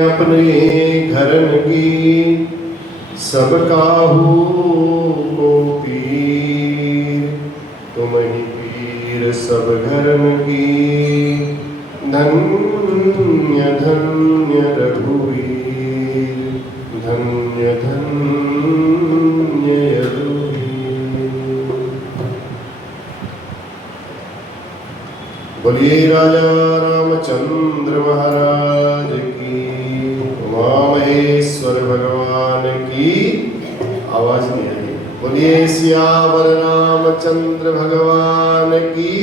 अपने घरन की सब काहू को पीर, तुम ही पीर सब घरन की। धन्य धन्य रघुवीर, धन्य धन्य रघुवीर। बोलिए राजा रामचंद्र महाराज की, उमामहेश्वर भगवान की। आवाज नहीं आई। बोलिए सियावर रामचंद्र भगवान की,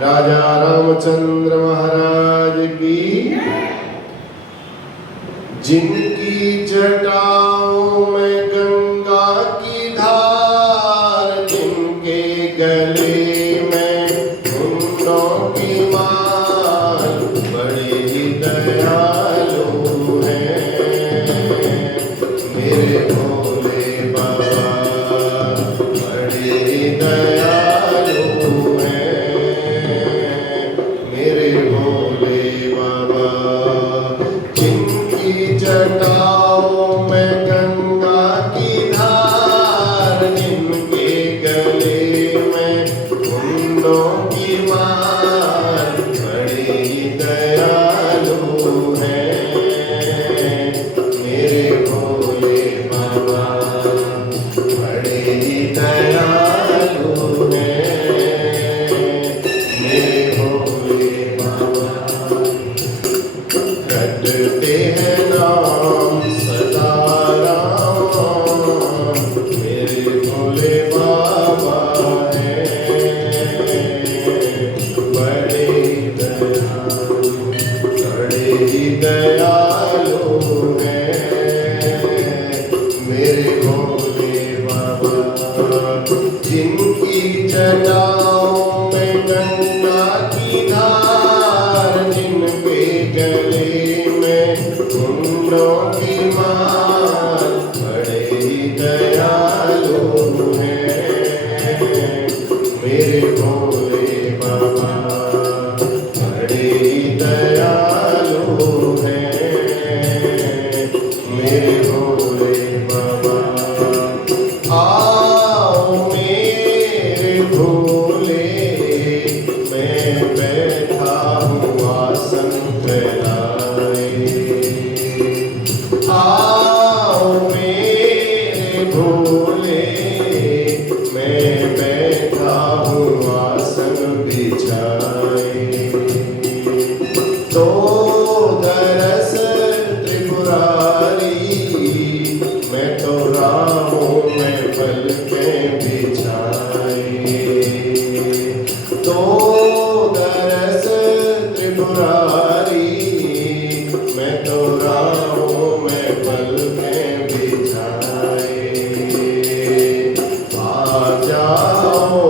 राजा रामचंद्र महाराज की। जिनकी जटाओं में गंगा की धार, जिनके गले में मुंडों की माल, बड़े ही दयालु हैं मेरे भोले बाबा, बड़े ही दयालु हैं मेरे भोले बाबा। जिनकी जटाओं में गंगा की धार, जिनके गले में मुंडों की माल, बड़े ही दयालु हैं मेरे भोले बाबा, बड़े ही दयालु हैं मेरे भोले बाबा। रटते हैं नाम सदा राम, मेरे भोले बाबा हैं बड़े दयालु, बड़े ही दयालु हैं मेरे भोले बाबा। जिनकी जटाओं में गंगा की धार, जिनके गले में मुंडों की माल, बड़े ही दयालु हैं मेरे भोले बाबा, बड़े ही दयालु हैं मेरे भोले बाबा। आओ मेरे भोले, मैं बैठा हूँ आसन फैलाए। आओ मेरे भोले, मैं बैठा हूँ आसन बिछाए। तो दरस त्रिपुरारी, मैं तो राहों में पलकें बिछाए। तो दरस त्रिपुरारी, मैं तो राहों में पलकें बिछाए। आ जाओ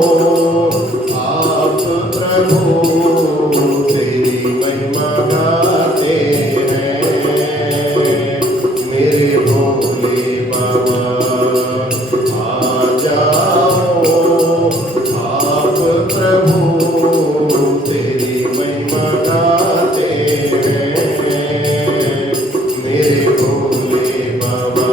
आप प्रभु, तेरी महिमा गाते हैं मेरे भोले बाबा। आ जाओ आप प्रभु, तेरी महिमा गाते हैं मेरे भोले बाबा।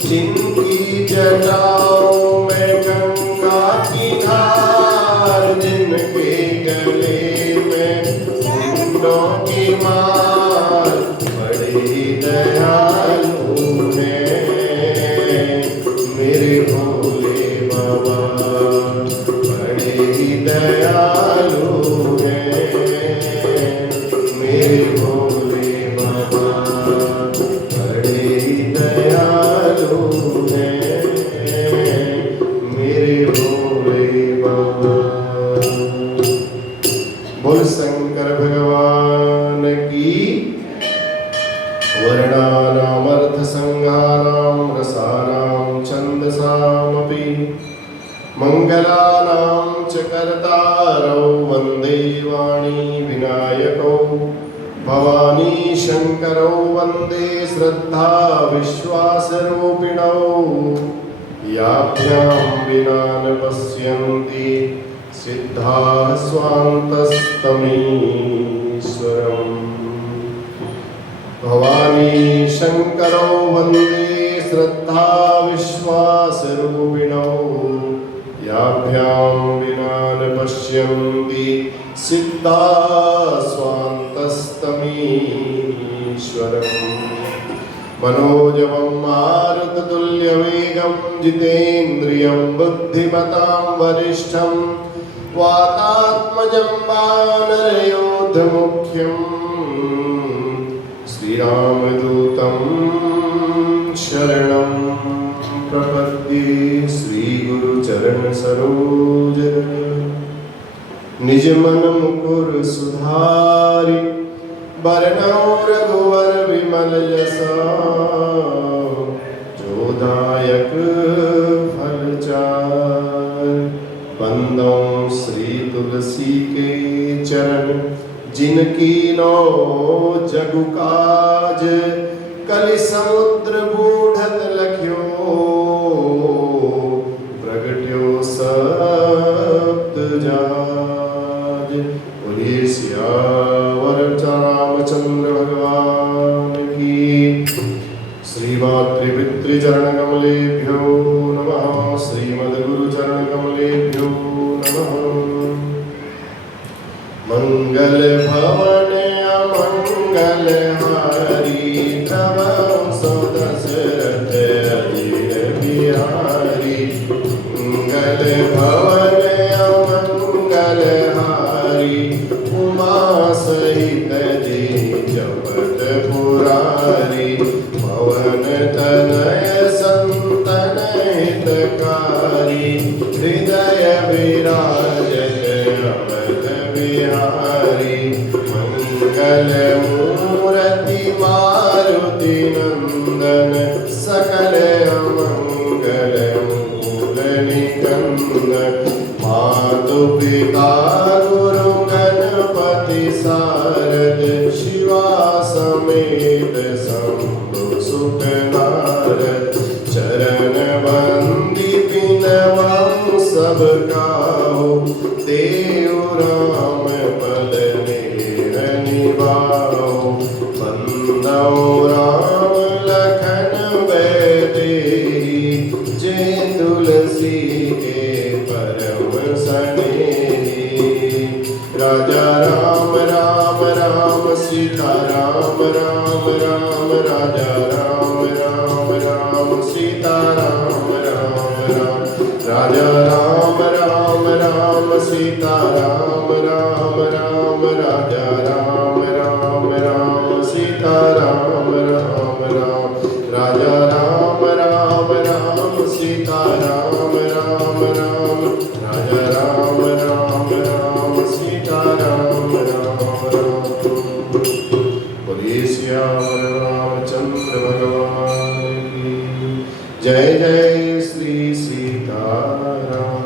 जिनकी जटाओं में गंगा की धार, जिनके गले में मुंडों की माल, बड़े ही दयालु हैं मेरे भोले बाबा, बड़े ही दयालु हैं मेरे भोले बाबा, बड़े ही दयालु हैं मेरे भोले बाबा। बोल शंकर भगवान की। वर्णानामर्थ संहारां रसानां छन्दसामपि, मंगलानां च कर्तारौ वन्दे वाणी विनायकौ। भवानी शंकरौ वन्दे श्रद्धा विश्वासरूपिणौ। याभ्यां विना न पश्यन्ति सिद्धाः स्वान्तस्तमीश्वरम्। भवानी शंकरौ वंदे श्रद्धा विश्वासरूपिणौ याभ्यां विना न पश्यन्ति सिद्धा स्वान्तस्तमीश्वरम् मनोजवं मारुततुल्यवेगं जितेन्द्रियं बुद्धिमतां वरिष्ठं वातात्मजं वानरयोधमुख्यं श्रीरामदूतं शरणं प्रपद्ये। श्रीगुरुचरण सरोज निज मन मुकुर सुधारि बरनौ रघुवर विमल यसा जोदायक फल चार। बंदौ श्री तुलसी के चरण जिनकी लो जगु काज कलि समुद्र बूढ़त लख्यो प्रगट्यो सप्त जाज। बोलिए सियावर रामचंद्र भगवान की। श्रीमातृपितृचरण कमलेभ्यो नमः। श्रीमद्गुरुचरण कमलेभ्यो नमः। मंगल भवन अमंगल हारी तव दशरथ अजिर बिहारी। मंगल भवन अमंगल हारी उमा सहित जी जपत पुरारी। पवन तनय संतन हितकारी हृदय विराजत अवध बिहारी। मंगल मूर्ति मारुति नंदन सकल अमंगल मूल निकंदन। मातु पिता गुरु गणपति सारद शिवा समेत शंभु सुत नारद। चरण वंदित नमः सब गाओ देव राम पद मेर निभाओ। बंदौ राम लखन बैदेही जय तुलसी के परम सनेही। राजा राम राम राम सीता राम राम राम। राजा राम राम राम सीता राम राम राम। राजा राम राम राम सीता राम राम राम। राजा राम राम राम सीता राम राम राम। राजा राम राम राम सीता राम राम राम। राजा राम राम राम सीता राम राम राम। बोलिए सियावर रामचंद्र भगवान की जय। जय श्री सीताराम।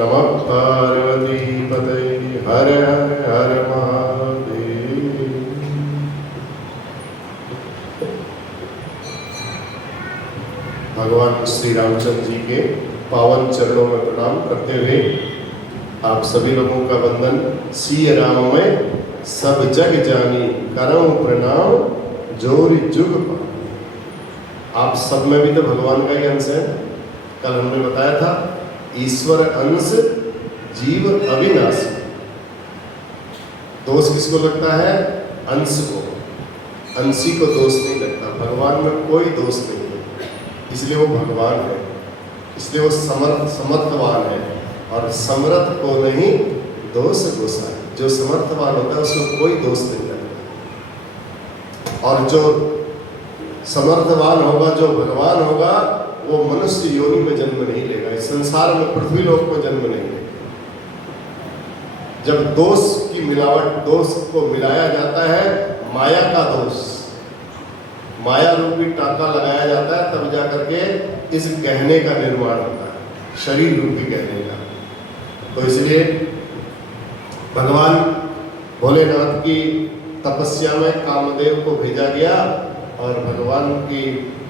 नमः पार्वती पतये हर हर हर महादेव। भगवान श्री रामचंद्र जी के पावन चरणों में प्रणाम करते हुए आप सभी लोगों का वंदन। सिय राम में सब जग जानी करऊं प्रणाम जोरि जुग पानी। आप सब में भी तो भगवान का ही अंश है। कल हमने बताया था ईश्वर अंश जीव अविनाशी। दोष किसको लगता है? अंश को। अंशी को दोष नहीं लगता। भगवान में कोई दोष नहीं है, इसलिए वो भगवान है, इसलिए वो समर्थवान है। और समर्थ को नहीं दोष गोसाई। जो समर्थवान होता है उसको कोई दोष नहीं लगता। और जो समर्थवान होगा, जो भगवान होगा, वो मनुष्य योनि में जन्म नहीं लेगा। इस संसार में पृथ्वी लोक को जन्म नहीं लेगा। जब दोष की मिलावट, दोष को मिलाया जाता है, माया का दोष, माया रूपी टाका लगाया जाता है, तब जाकर के इस गहने का निर्माण होता है, शरीर रूपी गहने का। तो इसलिए भगवान भोलेनाथ की तपस्या में कामदेव को भेजा गया और भगवान की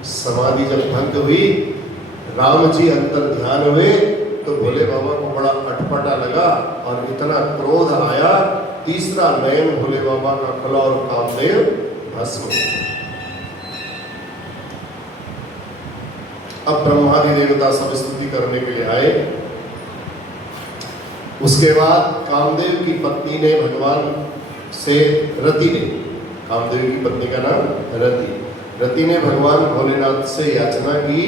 समाधि जब भंग हुई, राम जी अंतर ध्यान हुए तो भोले बाबा को बड़ा अटपटा लगा और इतना क्रोध आया, तीसरा नयन भोले बाबा का खुला और कामदेव भस्म। अब ब्रह्मादि देवता सब स्तुति करने के लिए आए। उसके बाद कामदेव की पत्नी ने भगवान से, रति ने, कामदेव की पत्नी का नाम रति ने भगवान भोलेनाथ से याचना की।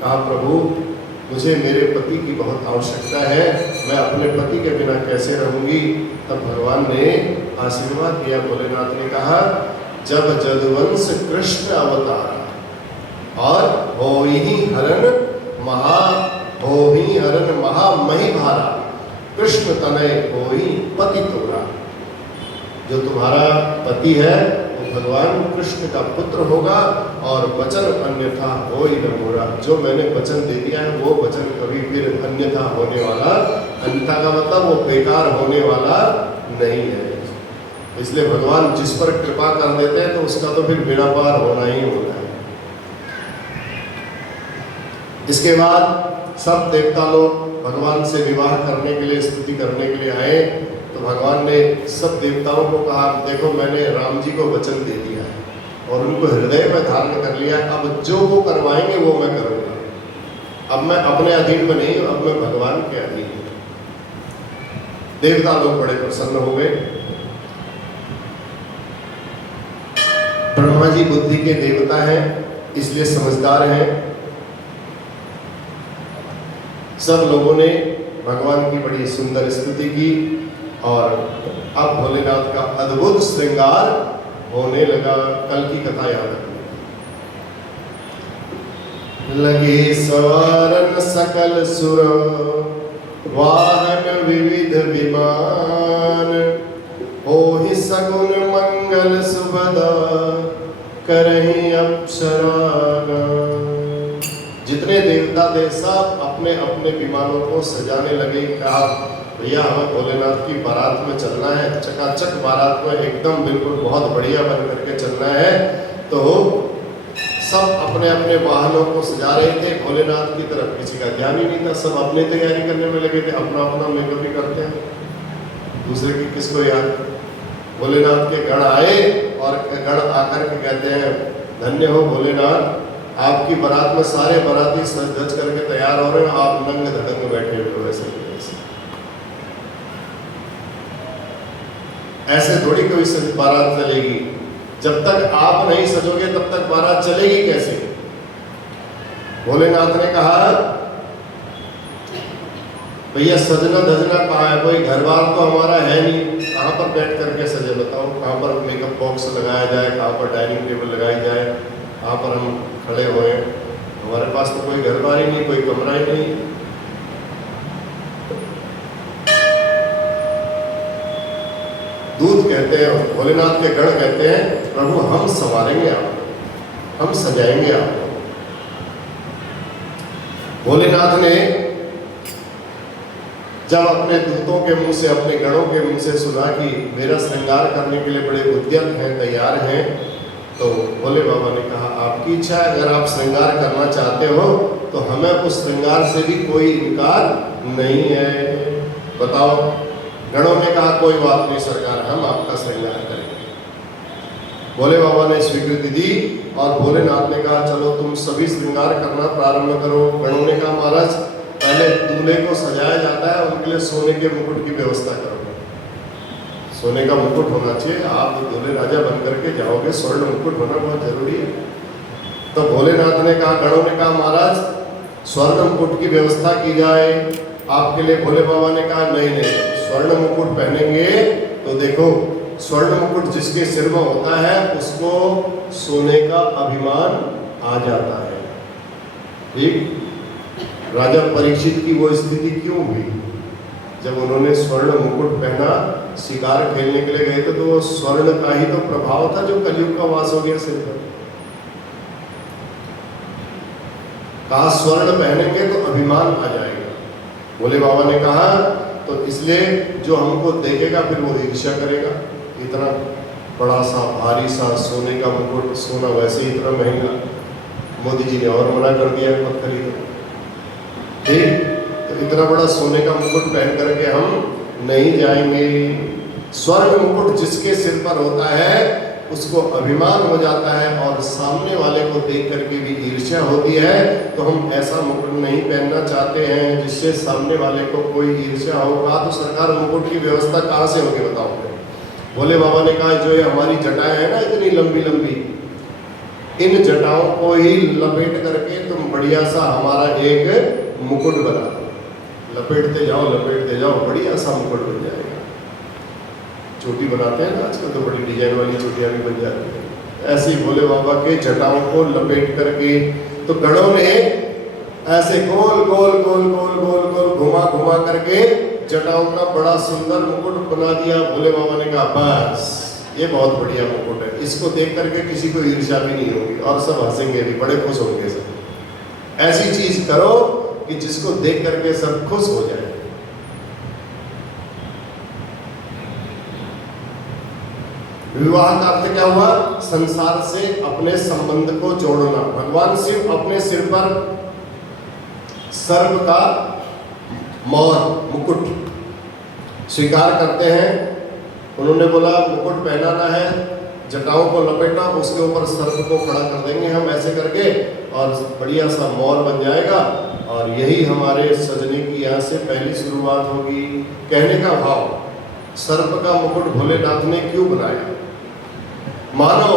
कहा प्रभु मुझे मेरे पति की बहुत आवश्यकता है, मैं अपने पति के बिना कैसे रहूंगी। तब भगवान ने आशीर्वाद दिया। भोलेनाथ ने कहा जब जदुवंश कृष्ण अवतारा और होहि हरन महामही भारा कृष्ण तनय होहि पति तोरा। जो तुम्हारा पति है वो भगवान कृष्ण का पुत्र होगा और वचन अन्यथा होई न मोरा। जो मैंने वचन दे दिया है वो वचन कभी फिर अन्यथा होने वाला, अन्यथा का मतलब वो बेकार होने वाला नहीं है। इसलिए भगवान जिस पर कृपा कर देते हैं तो उसका तो फिर बेड़ा पार होना ही होता है। इसके बाद सब देवता लोग भगवान से विवाह करने के लिए, स्तुति करने के लिए आए। तो भगवान ने सब देवताओं को कहा देखो मैंने राम जी को वचन दे दिया है और उनको हृदय में धारण कर लिया। अब जो वो करवाएंगे वो मैं करूँगा। अब मैं अपने अधीन में नहीं हूँ, अब मैं भगवान के अधीन हूँ। देवता लोग बड़े प्रसन्न हो गए। ब्रह्मा जी बुद्धि के देवता हैं, इसलिए समझदार हैं। सब लोगों ने भगवान की बड़ी सुंदर स्तुति की और अब भोलेनाथ का अद्भुत श्रृंगार होने लगा। कल की कथा याद रखना। लगे सवारन सकल सुर वाहन विविध विमान, होहि सगुन मंगल सुभदा करहि अप्सरागान। जितने देवता थे सब अपने अपने विमानों को सजाने लगे। कहा भैया हमें भोलेनाथ की बारात में चलना है, चकाचक बारात में एकदम बिल्कुल बहुत बढ़िया बन करके चलना है। तो सब अपने अपने वाहनों को सजा रहे थे। भोलेनाथ की तरफ किसी का ध्यान ही नहीं था, सब अपनी तैयारी करने में लगे थे। अपना अपना मेकअप भी करते हैं, दूसरे की किसको याद। भोलेनाथ के गण आए और गण आकर के कहते हैं धन्य हो भोलेनाथ, आपकी बारात में सारे बाराती सज धज करके तैयार हो रहे हैं, आप नंग धड़ंग बैठे हुए हो। ऐसे थोड़ी कोई बारात चलेगी। जब तक आप नहीं सजोगे तब तक बारात चलेगी कैसे। भोलेनाथ ने कहा भैया सजना धजना कहाँ है, कोई घर बार तो हमारा है नहीं, कहाँ पर बैठ करके सजे बताओ। कहाँ पर मेकअप बॉक्स लगाया जाए, कहाँ पर डाइनिंग टेबल लगाई जाए, कहाँ पर हम खड़े हुए। हमारे पास तो कोई घर बार ही नहीं, कोई कमरा ही नहीं। दूत कहते हैं, भोलेनाथ के गण कहते हैं प्रभु हम संवारेंगे आपको, हम सजाएंगे आपको। भोलेनाथ ने जब अपने दूतों के मुंह से, अपने गणों के मुंह से सुना कि मेरा श्रृंगार करने के लिए बड़े उद्यत हैं, तैयार हैं, तो भोले बाबा ने कहा आपकी इच्छा है, अगर आप श्रृंगार करना चाहते हो तो हमें उस श्रृंगार से भी कोई इनकार नहीं है। बताओ। गणों ने कहा कोई बात नहीं सरकार, हम आपका श्रृंगार करेंगे। भोले बाबा ने स्वीकृति दी और भोलेनाथ ने कहा चलो तुम सभी श्रृंगार करना प्रारंभ करो। गणों ने कहा महाराज पहले दूल्हे को सजाया जाता है, उनके लिए सोने के मुकुट की व्यवस्था करो। सोने का मुकुट होना चाहिए, आप दूल्हे राजा बन करके जाओगे, स्वर्ण मुकुट होना बहुत जरूरी है। तो भोलेनाथ ने कहा, गणों ने कहा महाराज स्वर्ण मुकुट की व्यवस्था की जाए आपके लिए। भोले बाबा ने कहा नहीं नहीं, स्वर्ण मुकुट पहनेंगे तो देखो स्वर्ण मुकुट जिसके सिर में होता है उसको सोने का अभिमान आ जाता है। ठीक, राजा परीक्षित की वो स्थिति क्यों हुई? जब उन्होंने स्वर्ण मुकुट पहना, शिकार खेलने के लिए गए थे तो वो स्वर्ण का ही तो प्रभाव था जो कलयुग का वास हो गया सिर पर। कहा स्वर्ण पहनेंगे तो अभिमान आ जाएगा। भोले बाबा ने कहा तो इसलिए जो हमको देखेगा फिर वो ईर्ष्या करेगा। इतना बड़ा सा भारी सा सोने का मुकुट, सोना वैसे ही इतना महंगा, मोदी जी ने और मना कर दिया मत खरीदो। ठीक, तो इतना बड़ा सोने का मुकुट पहन करके हम नहीं जाएंगे। स्वर्ण मुकुट जिसके सिर पर होता है उसको अभिमान हो जाता है और सामने वाले को देख करके भी ईर्ष्या होती है। तो हम ऐसा मुकुट नहीं पहनना चाहते हैं जिससे सामने वाले को कोई ईर्ष्या होगा। तो सरकार मुकुट की व्यवस्था कहाँ से होगी बताओगे? भोले बाबा ने कहा जो ये हमारी जटाएं है ना इतनी लंबी लंबी, इन जटाओं को ही लपेट करके तुम बढ़िया सा हमारा एक मुकुट बना दो। लपेटते जाओ बढ़िया सा मुकुट बन जाएगा। चोटी बनाते हैं ना आजकल, तो बड़ी डिजाइन वाली चोटियां भी बन जाती है। ऐसे ही भोले बाबा के जटाओं को लपेट करके तो गणों ने ऐसे गोल गोल गोल गोल गोल गोल घुमा घुमा करके जटाओं का बड़ा सुंदर मुकुट बना दिया। भोले बाबा ने कहा बस ये बहुत बढ़िया मुकुट है, इसको देख करके किसी को ईर्ष्या भी नहीं होगी और सब हंसेंगे भी, बड़े खुश होंगे सब। ऐसी चीज करो कि जिसको देख करके सब खुश हो जाए। विवाह का अर्थ क्या हुआ? संसार से अपने संबंध को जोड़ना। भगवान शिव अपने सिर पर सर्प का मोर मुकुट स्वीकार करते हैं। उन्होंने बोला मुकुट पहनाना है, जटाओं को लपेटा, उसके ऊपर सर्प को खड़ा कर देंगे हम ऐसे करके और बढ़िया सा मोर बन जाएगा और यही हमारे सजने की यहाँ से पहली शुरुआत होगी। कहने का भाव, सर्प का मुकुट भोलेनाथ ने क्यों बनाया? मानो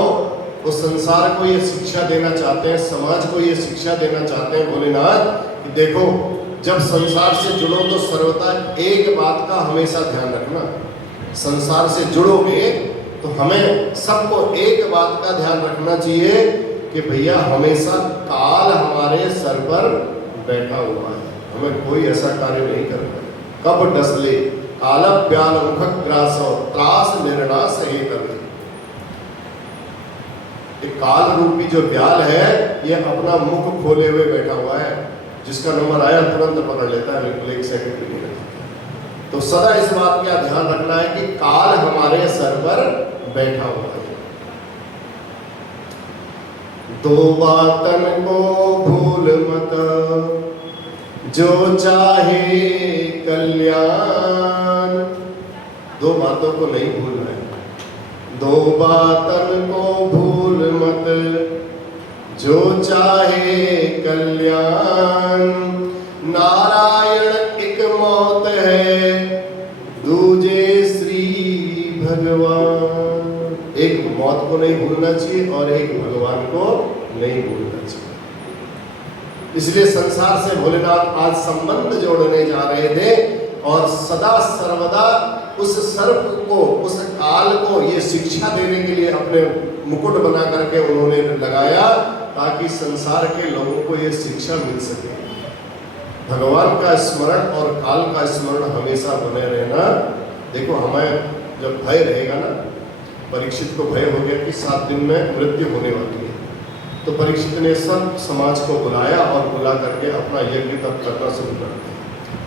वो संसार को ये शिक्षा देना चाहते हैं, समाज को ये शिक्षा देना चाहते हैं भोलेनाथ कि देखो जब संसार से जुड़ो तो सर्वथा एक बात का हमेशा ध्यान रखना। संसार से जुड़ोगे तो हमें सबको एक बात का ध्यान रखना चाहिए कि भैया हमेशा काल हमारे सर पर बैठा हुआ है, हमें कोई ऐसा कार्य नहीं करना। कब डसले काल ब्याल मुख ग्रासो त्रास निर्णास हे कभी। काल रूपी जो ब्याल है ये अपना मुख खोले हुए बैठा हुआ है, जिसका नंबर आया तुरंत पकड़ लेता है, बिल्कुल एक सेकंड भी नहीं लगता। तो सदा इस बात का ध्यान रखना है कि काल हमारे सर पर बैठा हुआ है। दो बातन को भूल मत जो चाहे कल्याण। दो बातों को नहीं भूलना है। दो बातन को भूल मत जो चाहे कल्याण। नारायण एक मौत है दूजे श्री भगवान। एक मौत को नहीं भूलना चाहिए और एक भगवान को नहीं भूलना चाहिए। इसलिए संसार से भोलेनाथ आज संबंध जोड़ने जा रहे थे और सदा सर्वदा उस सर्प को, उस काल को ये शिक्षा देने के लिए अपने मुकुट बना करके उन्होंने लगाया ताकि संसार के लोगों को ये शिक्षा मिल सके। भगवान का स्मरण और काल का स्मरण हमेशा बने रहना। देखो हमें जब भय रहेगा ना, परीक्षित को भय हो गया कि 7 दिन में मृत्यु होने वाली है, तो परीक्षित ने सब समाज को बुलाया और बुला करके अपना यज्ञ तप करना शुरू कर दिया।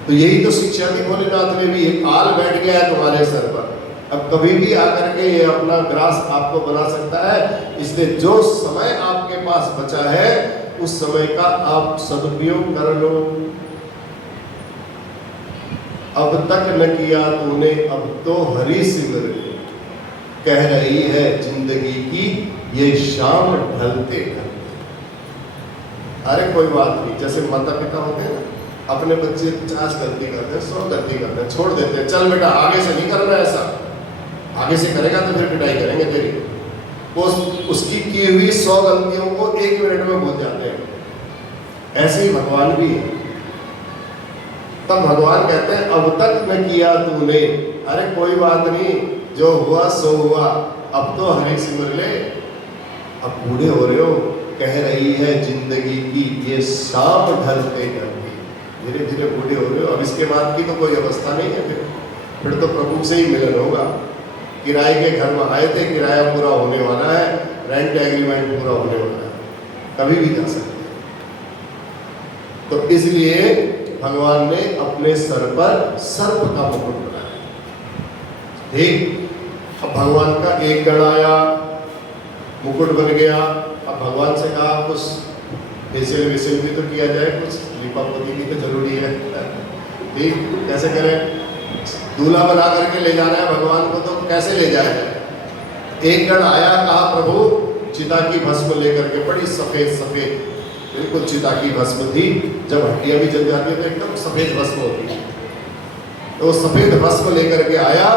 तो यही तो शिक्षा दी भोलेनाथ ने भी, ये काल बैठ गया है तुम्हारे सर पर, अब कभी भी आकर के ये अपना ग्रास आपको बना सकता है। इसलिए जो समय आपके पास बचा है उस समय का आप सदुपयोग कर लो। अब तक न किया तूने अब तो हरी सिमर ले, कह रही है जिंदगी की ये शाम ढलते ढलते। अरे कोई बात नहीं, जैसे माता पिता होते हैं ना, अपने बच्चे 50 गलती करते हैं, 100 गलती करते हैं, छोड़ देते हैं, चल बेटा आगे से नहीं करना ऐसा, आगे से करेगा तो फिर पिटाई करेंगे तेरी। वो उसकी की हुई 100 गलतियों को 1 मिनट में भूल जाते हैं। ऐसे ही भगवान भी है। तब भगवान कहते हैं अब तक न किया तूने, अरे कोई बात नहीं, जो हुआ सो हुआ, अब तो हरी सिमर ले। अब बूढ़े हो रहे हो, कह रही है जिंदगी की ये शाम ढलते ढलते, धीरे धीरे बूढ़े हो रहे हो। अब इसके बाद की तो कोई अवस्था नहीं है, फिर तो प्रभु से ही मिलन होगा। किराए के घर में आए थे, किराया पूरा होने वाला है, रेंट एग्रीमेंट पूरा होने वाला है, कभी भी जा सकते हैं। तो इसलिए भगवान ने अपने सर पर सर्प का मुकुट बनाया। ठीक, अब भगवान का एक गण आया, मुकुट बन गया। अब भगवान से कहा कुछ फेशियल वेशियल भी तो किया जाए, कुछ लिपा पोती भी तो जरूरी है। ठीक, कैसे करें? दूल्हा बना करके ले जाना है भगवान को, तो कैसे ले जाया जाए? एक गण आया, कहा प्रभु चिता की भस्म लेकर के, बड़ी सफेद सफेद बिल्कुल चिता की भस्म थी। जब हड्डियां भी जल जाती है तो एकदम सफेद भस्म होती है। तो सफेद भस्म लेकर के आया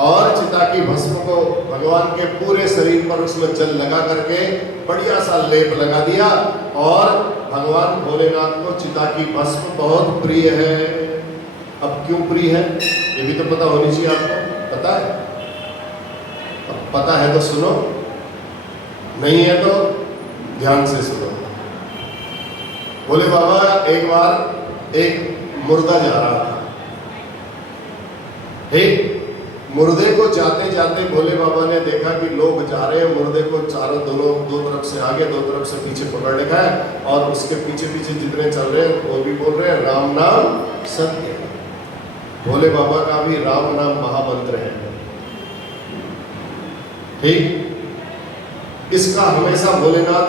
और चिता की भस्म को भगवान के पूरे शरीर पर उसमें जल लगा करके बढ़िया सा लेप लगा दिया। और भगवान भोलेनाथ को चिता की भस्म बहुत प्रिय है। अब क्यों प्रिय है ये भी तो पता होनी चाहिए आपको, पता है? अब पता है तो सुनो, नहीं है तो ध्यान से सुनो। भोले बाबा एक बार एक मुर्दा जा रहा था, ठीक? मुर्दे को जाते जाते भोले बाबा ने देखा कि लोग जा रहे हैं, मुर्दे को चारों दो तरफ से आगे दो तरफ से पीछे पकड़ रखा है और उसके पीछे पीछे जितने चल रहे हैं वो भी बोल रहे हैं राम नाम सत्य है। भोले बाबा का भी राम नाम महामंत्र है, ठीक? इसका हमेशा भोलेनाथ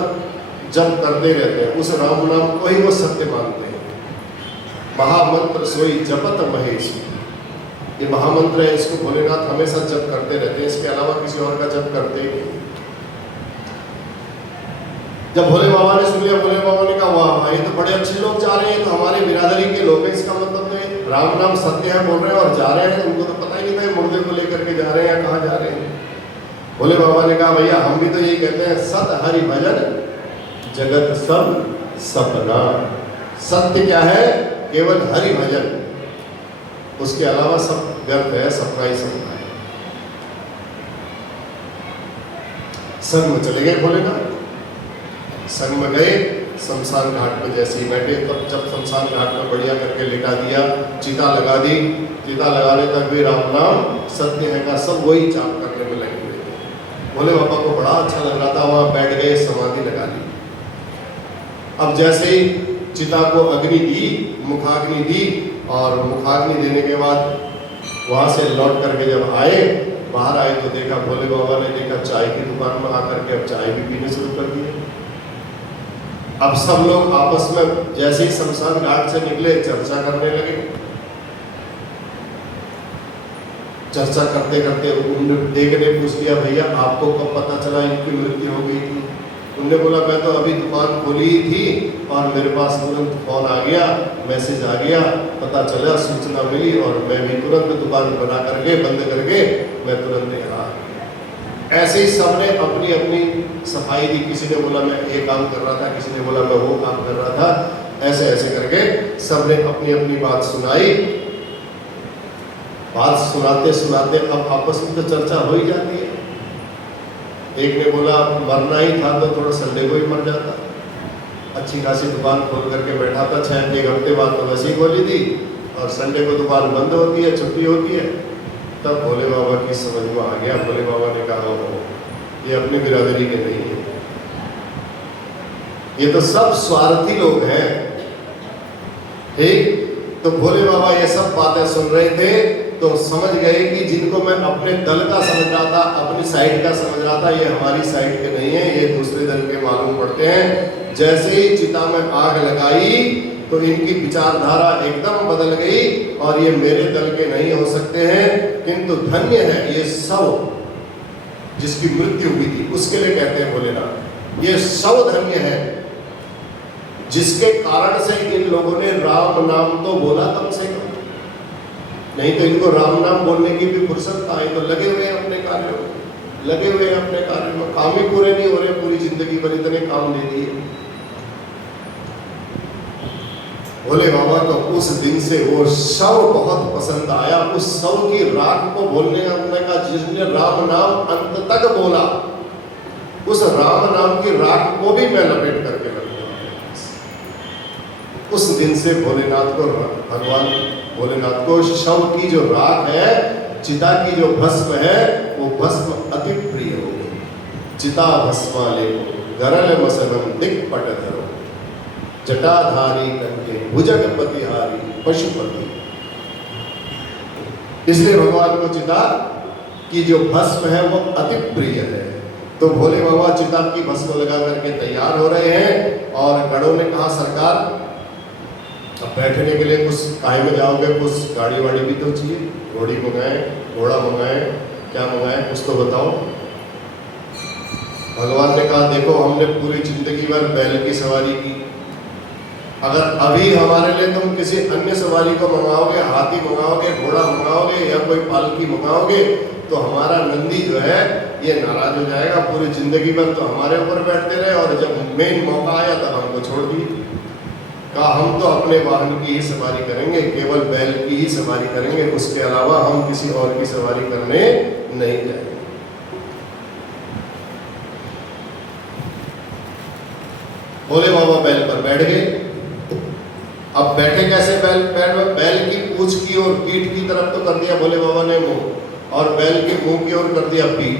जप करते रहते हैं, उस राम नाम को ही वो सत्य मानते हैं। महामंत्र सोई जपत महेश, ये महामंत्र है, इसको भोलेनाथ हमेशा जप करते रहते हैं, इसके अलावा किसी और का जप करते ही नहीं। जब भोले बाबा ने सुन लिया, भोले बाबा ने कहा वाह भाई तो बड़े अच्छे लोग जा रहे हैं, तो हमारे बिरादरी के लोग हैं, इसका मतलब तो राम नाम सत्य है बोल रहे हैं और जा रहे हैं। उनको तो पता ही नहीं था मुर्दे को लेकर के जा रहे हैं या कहाँ जा रहे हैं। भोले बाबा ने कहा भैया हम भी तो यही कहते हैं, सत हरि भजन जगत सब सपना। सत्य क्या है? केवल हरि भजन, उसके अलावा सब व्यर्थ है, सपना ही सपना है। संग में चले गए भोलेनाथ, संग में गए, शमशान घाट पे जैसे ही बैठे, तब जब शमशान घाट में बढ़िया करके लिटा दिया, चिता लगा दी, चिता लगाने तक भी राम नाम सत्य है का सब वही जाप करने में लगे हुए थे। भोले बाबा को बड़ा अच्छा लग रहा था, वहां बैठ गए, समाधि लगा ली। अब जैसे ही चिता को अग्नि दी, मुखाग्नि दी, और मुखाग्नि देने के बाद वहां से लौट करके जब आए, बाहर आए तो देखा भोले बाबा ने देखा चाय की दुकान में आकर के अब चाय भी पीने शुरू कर दिए। अब सब लोग आपस में जैसे ही शमशान घाट से निकले चर्चा करने लगे। चर्चा करते करते एक ने पूछ लिया भैया आपको कब पता चला इनकी मृत्यु हो गई थी? उन्होंने बोला मैं तो अभी दुकान खोली ही थी और मेरे पास तुरंत फोन आ गया, मैसेज आ गया, पता चला, सूचना मिली और मैं भी तुरंत दुकान बना करके बंद करके मैं तुरंत यहाँ आ गया। ऐसे ही सबने अपनी अपनी सफाई दी, किसी ने बोला मैं ये काम कर रहा था, किसी ने बोला मैं वो काम कर रहा था। ऐसे ऐसे करके सबने अपनी अपनी बात सुनाई। बात सुनाते सुनाते अब आपस में तो चर्चा हो ही जाती है। एक ने बोला मरना ही था तो थोड़ा संडे को ही मर जाता, अच्छी खासी दुकान खोल करके बैठा था, 6 हफ्ते बाद तो वैसे ही खोली थी और संडे को दुकान बंद होती है, छुट्टी होती है। तब भोले बाबा की समझ में आ गया। भोले बाबा ने कहा हो ये अपनी बिरादरी के नहीं है, ये तो सब स्वार्थी लोग हैं, ठीक? तो भोले बाबा ये सब बातें सुन रहे थे तो समझ गए कि जिनको मैं अपने दल का समझ रहा था, अपनी साइड का समझ रहा था, ये हमारी साइड के नहीं है, ये दूसरे दल के मालूम पड़ते हैं। जैसे ही चिता में आग लगाई तो इनकी विचारधारा एकदम बदल गई और ये मेरे दल के नहीं हो सकते हैं। किंतु धन्य है ये सब जिसकी मृत्यु हुई थी, उसके लिए कहते हैं भोलेनाथ, ये सब धन्य है जिसके कारण से इन लोगों ने राम नाम तो बोला कम से कम, नहीं तो इनको राम नाम बोलने की भी फुर्सत था। ये तो लगे हुए हैं अपने कार्यों में, लगे हुए हैं अपने कार्यों में, काम ही पूरे नहीं हो रहे, पूरी जिंदगी भर इतने काम दे दिए। भोले बाबा को उस दिन से वो शव बहुत पसंद आया। उस शव की राख को बोलने का जिसने राम नाम अंत तक बोला, उस राम नाम की राख को भी मैं लपेट करके रखूंगा। उस दिन से भोलेनाथ को, भगवान भोलेनाथ को शव की जो राख है, चिता की जो भस्म है, वो भस्म अति प्रिय हो गई। चिता भस्मा लेको गरल मसनम दिक्पट धरो, जटाधारी कंके भुजग पतिहारी पशुपति। इसलिए भगवान को चिता की जो भस्म है वो अति प्रिय है। तो भोले बाबा चिता की भस्म लगा करके तैयार हो रहे हैं और गणों ने कहा सरकार अब बैठने के लिए कुछ काहे में जाओगे, कुछ गाड़ी वाड़ी भी तो चाहिए, घोड़ी मंगाए, घोड़ा मंगाए, क्या मंगाए कुछ तो बताओ। भगवान ने कहा देखो हमने पूरी जिंदगी भर बैल की सवारी की, अगर अभी हमारे लिए तुम किसी अन्य सवारी को मंगाओगे, हाथी मंगाओगे, घोड़ा मंगाओगे या कोई पालकी मंगाओगे, तो हमारा नंदी जो है ये नाराज हो जाएगा, पूरी जिंदगी भर तो हमारे ऊपर बैठते रहे और जब मेन मौका आया तब हमको छोड़ दिए। कहा हम तो अपने वाहन की ही सवारी करेंगे, केवल बैल की ही सवारी करेंगे, उसके अलावा हम किसी और की सवारी करने नहीं जाएंगे। भोले बाबा बैल पर बैठ गए। अब बैठे कैसे? बैल की पूंछ की और पीठ की तरफ तो कर दिया भोले बाबा ने मुंह, और बैल के मुंह की ओर कर दिया पीठ।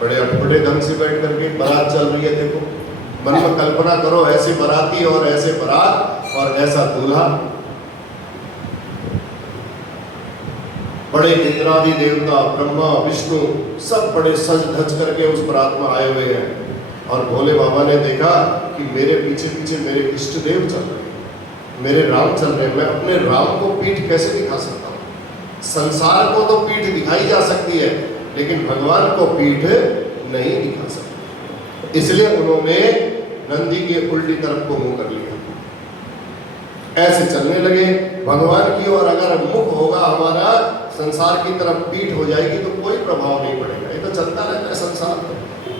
बड़े अटपटे ढंग से बैठ करके बारात चल रही है। देखो मन में कल्पना करो, ऐसे बाराती और ऐसे बारात और ऐसा दूल्हा। बड़े इंद्रादि देवता ब्रह्मा विष्णु सब बड़े सज धज करके उस बारात में आए हुए हैं। और भोले बाबा ने देखा कि मेरे पीछे पीछे मेरे इष्ट देव चल रहे हैं, मेरे राम चल रहे हैं, मैं अपने राम को पीठ कैसे दिखा सकता हूँ? संसार को तो पीठ दिखाई जा सकती है, लेकिन भगवान को पीठ नहीं दिखा सकती। इसलिए उन्होंने नंदी के उल्टी तरफ को मुंह कर लिया, ऐसे चलने लगे भगवान की ओर। अगर मुख होगा हमारा संसार की तरफ, पीठ हो जाएगी तो कोई प्रभाव नहीं पड़ेगा, ये तो चलता रहता है संसार में।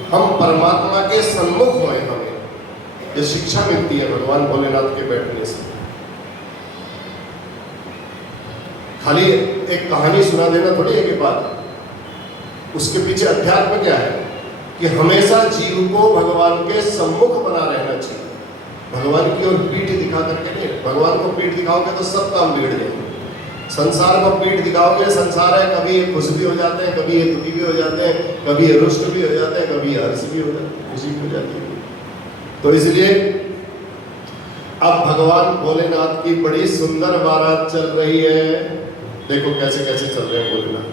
हम परमात्मा के सन्मुख होए, हमें ये शिक्षा मिलती है भगवान भोलेनाथ के बैठने से। खाली एक कहानी सुना देना थोड़ी है कि बात, उसके पीछे अध्यात्म क्या है कि हमेशा जीव को भगवान के सम्मुख बना रहना चाहिए, भगवान की ओर पीठ दिखा करके नहीं। भगवान को पीठ दिखाओगे तो सब काम बिगड़ जाएंगे। संसार को पीठ दिखाओगे, संसार है, कभी ये खुश भी हो जाते हैं, कभी ये दुखी भी हो जाते हैं, कभी ये रुष्ट भी हो जाते हैं, कभी ये हर्ष भी हो जाते हैं, खुशी भी हो जाती है। तो इसलिए अब भगवान भोलेनाथ की बड़ी सुंदर बारात चल रही है। देखो कैसे कैसे चल रहे हैं भोलेनाथ।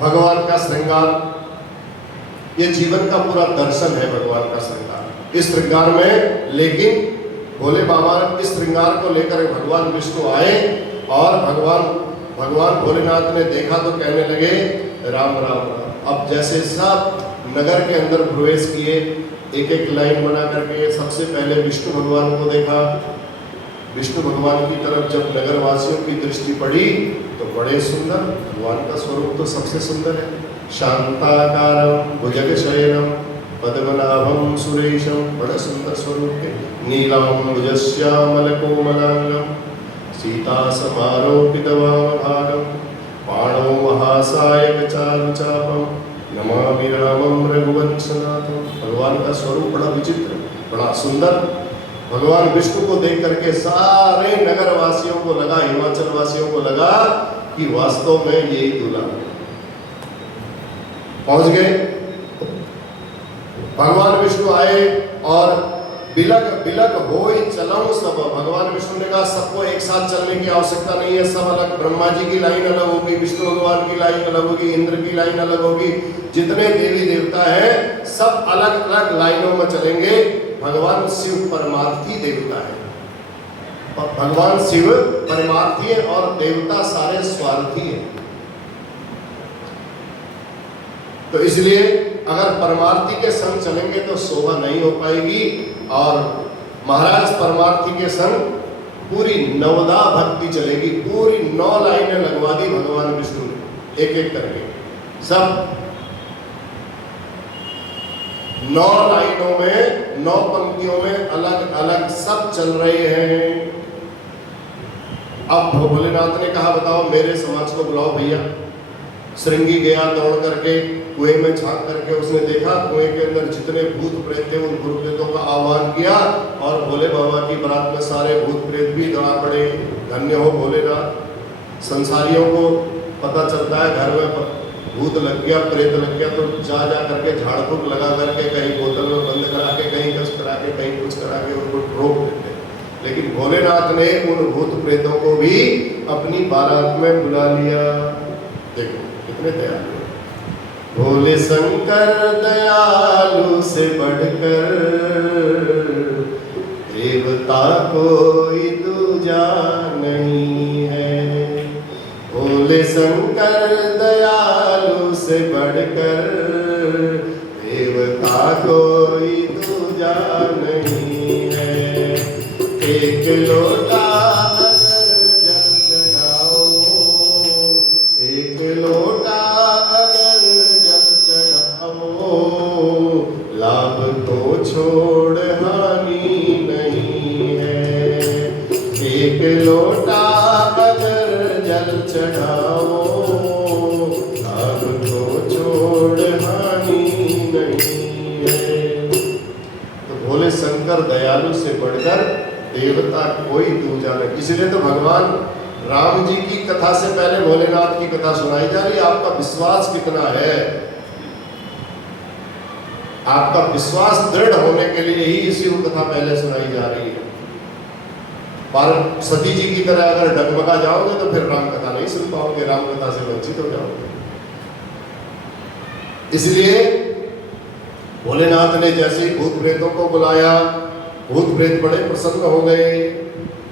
भगवान का श्रृंगार, ये जीवन का पूरा दर्शन है भगवान का श्रृंगार। इस श्रृंगार में लेकिन भोले बाबा इस श्रृंगार को लेकर भगवान विष्णु आए और भगवान भोलेनाथ ने देखा तो कहने लगे राम राम राम। अब जैसे सब नगर के अंदर प्रवेश किए, एक एक लाइन बना करके सबसे पहले विष्णु भगवान को देखा। विष्णु भगवान की तरफ जब नगर वासियों की दृष्टि पड़ी तो बड़े सुंदर, भगवान का स्वरूप तो सबसे सुंदर है। शांताकारं भुजगशयनं पद्मनाभं सुरेशं, बड़ा सुंदर स्वरूप है। नीलाम्बुजश्यामलकोमलांगं सीतासमारोपितवामभागं पाणौ महासायकचारुचापं नमामि रामं रघुवंशनाथं। भगवान का स्वरूप बड़ा विचित्र, बड़ा सुंदर। भगवान विष्णु को देख करके सारे नगर वासियों को लगा, हिमाचल वासियों को लगा कि वास्तव में यही दूल्हा है। पहुंच गए, भगवान विष्णु आए और बिलक बिलक होई चलऊं सब। भगवान विष्णु ने कहा सबको एक साथ चलने की आवश्यकता नहीं है, सब अलग। ब्रह्मा जी की लाइन अलग होगी, विष्णु भगवान की लाइन अलग होगी, इंद्र की लाइन अलग होगी, जितने देवी देवता हैं सब अलग अलग लाइनों में चलेंगे। भगवान शिव परमार्थी देवता है, और भगवान शिव परमार्थी है और देवता सारे स्वार्थी हैं। तो इसलिए अगर परमार्थी के संग चलेंगे तो शोभा नहीं हो पाएगी। और महाराज परमार्थी के संग पूरी नवदा भक्ति चलेगी। पूरी 9 लाइनें लगवा दी भगवान विष्णु ने, एक एक करके सब 9 लाइनों में 9 पंक्तियों में अलग अलग सब चल रहे हैं। अब भोलेनाथ ने कहा बताओ मेरे समाज को बुलाओ भैया। श्रृंगी गया दौड़ करके कुएं में झांक करके उसने देखा कुएं के अंदर जितने भूत प्रेत थे उन भूत प्रेतों का आह्वान किया और भोले बाबा की बारात में सारे भूत प्रेत भी दौड़ा पड़े। धन्य हो भोलेनाथ। संसारियों को पता चलता है घर में भूत लग गया, प्रेत लग गया तो जा करके झाड़ फूक लगा करके कहीं बोतल में बंद करा के, कहीं कस करा के, कहीं कुछ करा के उनको रोक देते। लेकिन भोलेनाथ ने उन भूत प्रेतों को भी अपनी बारात में बुला लिया। देखो कितने दयालु भोले शंकर, दयालु से बढ़कर देवता कोई दूजा नहीं है। भोले शंकर, दयालु से बढ़कर कोई दूजा नहीं है। एक लोटा अगर जल चढ़ाओ, एक लोटा अगर जल चढ़ाओ, लाभ तो छोड़ हानि नहीं है। एक लोटा अगर जल चढ़ाओ, लाभ तो छोड़ हानि नहीं है। तो भोले शंकर दयालु से बढ़कर देवता कोई दूजा नहीं। इसलिए तो भगवान राम जी की कथा से पहले भोलेनाथ की कथा सुनाई जा रही है। आपका विश्वास कितना है? आपका विश्वास दृढ़ होने के लिए ही शिव कथा पहले सुनाई जा रही है। पर सती जी की तरह अगर डगमगा जाओगे तो फिर राम कथा नहीं सुन पाओगे, राम कथा से वंचित हो जाओगे। इसलिए भोलेनाथ ने जैसे ही भूत प्रेतों को बुलाया, भूत प्रेत बड़े प्रसन्न हो गए।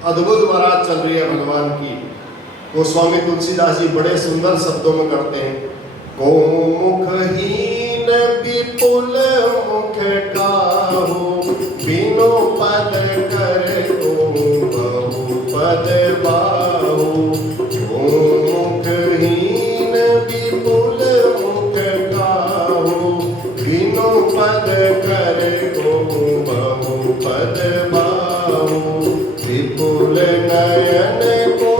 अद्भुत बारात चल रही है भगवान की। गोस्वामी तुलसीदास जी बड़े सुंदर शब्दों में करते हैं, को मुखहीन विपुल मुख काहू, बिनु पद कर को बहु पद बाहु। को मुखहीन विपुल मुख काहू, बिनु पद कर को बहु पद बाहु। विपुल नयन को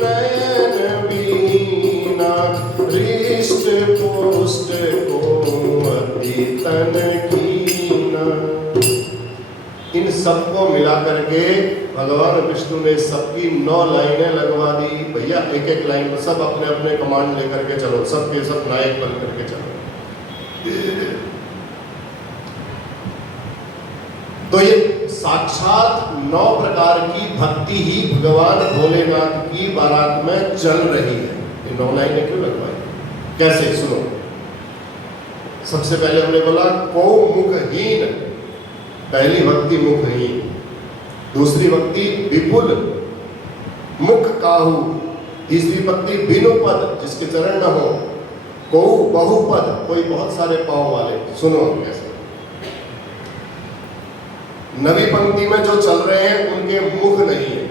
नयन बीना, हृष्ट पुष्ट को अति तन कीना। इन सबको मिला करके भगवान विष्णु ने सबकी 9 लाइनें लगवा दी। भैया एक एक लाइन में सब अपने अपने कमांड लेकर के चलो, सबके सब नायक बन करके चलो। तो ये साक्षात 9 प्रकार की भक्ति ही भगवान भोलेनाथ की बारात में चल रही है। ये 9 लाइनें क्यों लगवाई, कैसे? सुनो। सबसे पहले हमने बोला को मुखहीन, पहली भक्ति मुखहीन। दूसरी भक्ति विपुल मुख काहू। तीसरी भक्ति बिनु पद, जिसके चरण न हो। को बहुपद, कोई बहुत सारे पाँव वाले। सुनो कैसे। नवी पंक्ति में जो चल रहे हैं उनके मुख नहीं है।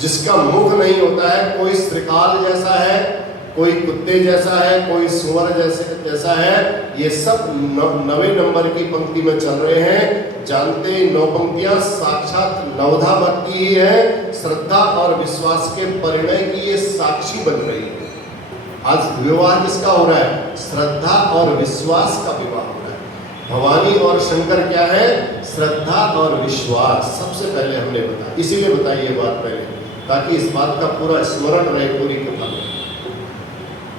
जिसका मुख नहीं होता है, कोई श्रीकाल जैसा है, कोई कुत्ते जैसा है, कोई सुअर जैसा है। ये सब 9वें नंबर की पंक्ति में चल रहे हैं। जानते 9 पंक्तियां साक्षात नवधा भक्ति ही है। श्रद्धा और विश्वास के परिणय की ये साक्षी बन रही है। आज विवाह किसका हो रहा है? श्रद्धा और विश्वास का विवाह हो रहा है। भवानी और शंकर क्या है? श्रद्धा और विश्वास। सबसे पहले हमने बताया, इसीलिए बताई ये बात पहले, ताकि इस बात का पूरा स्मरण रहे पूरी कथा में।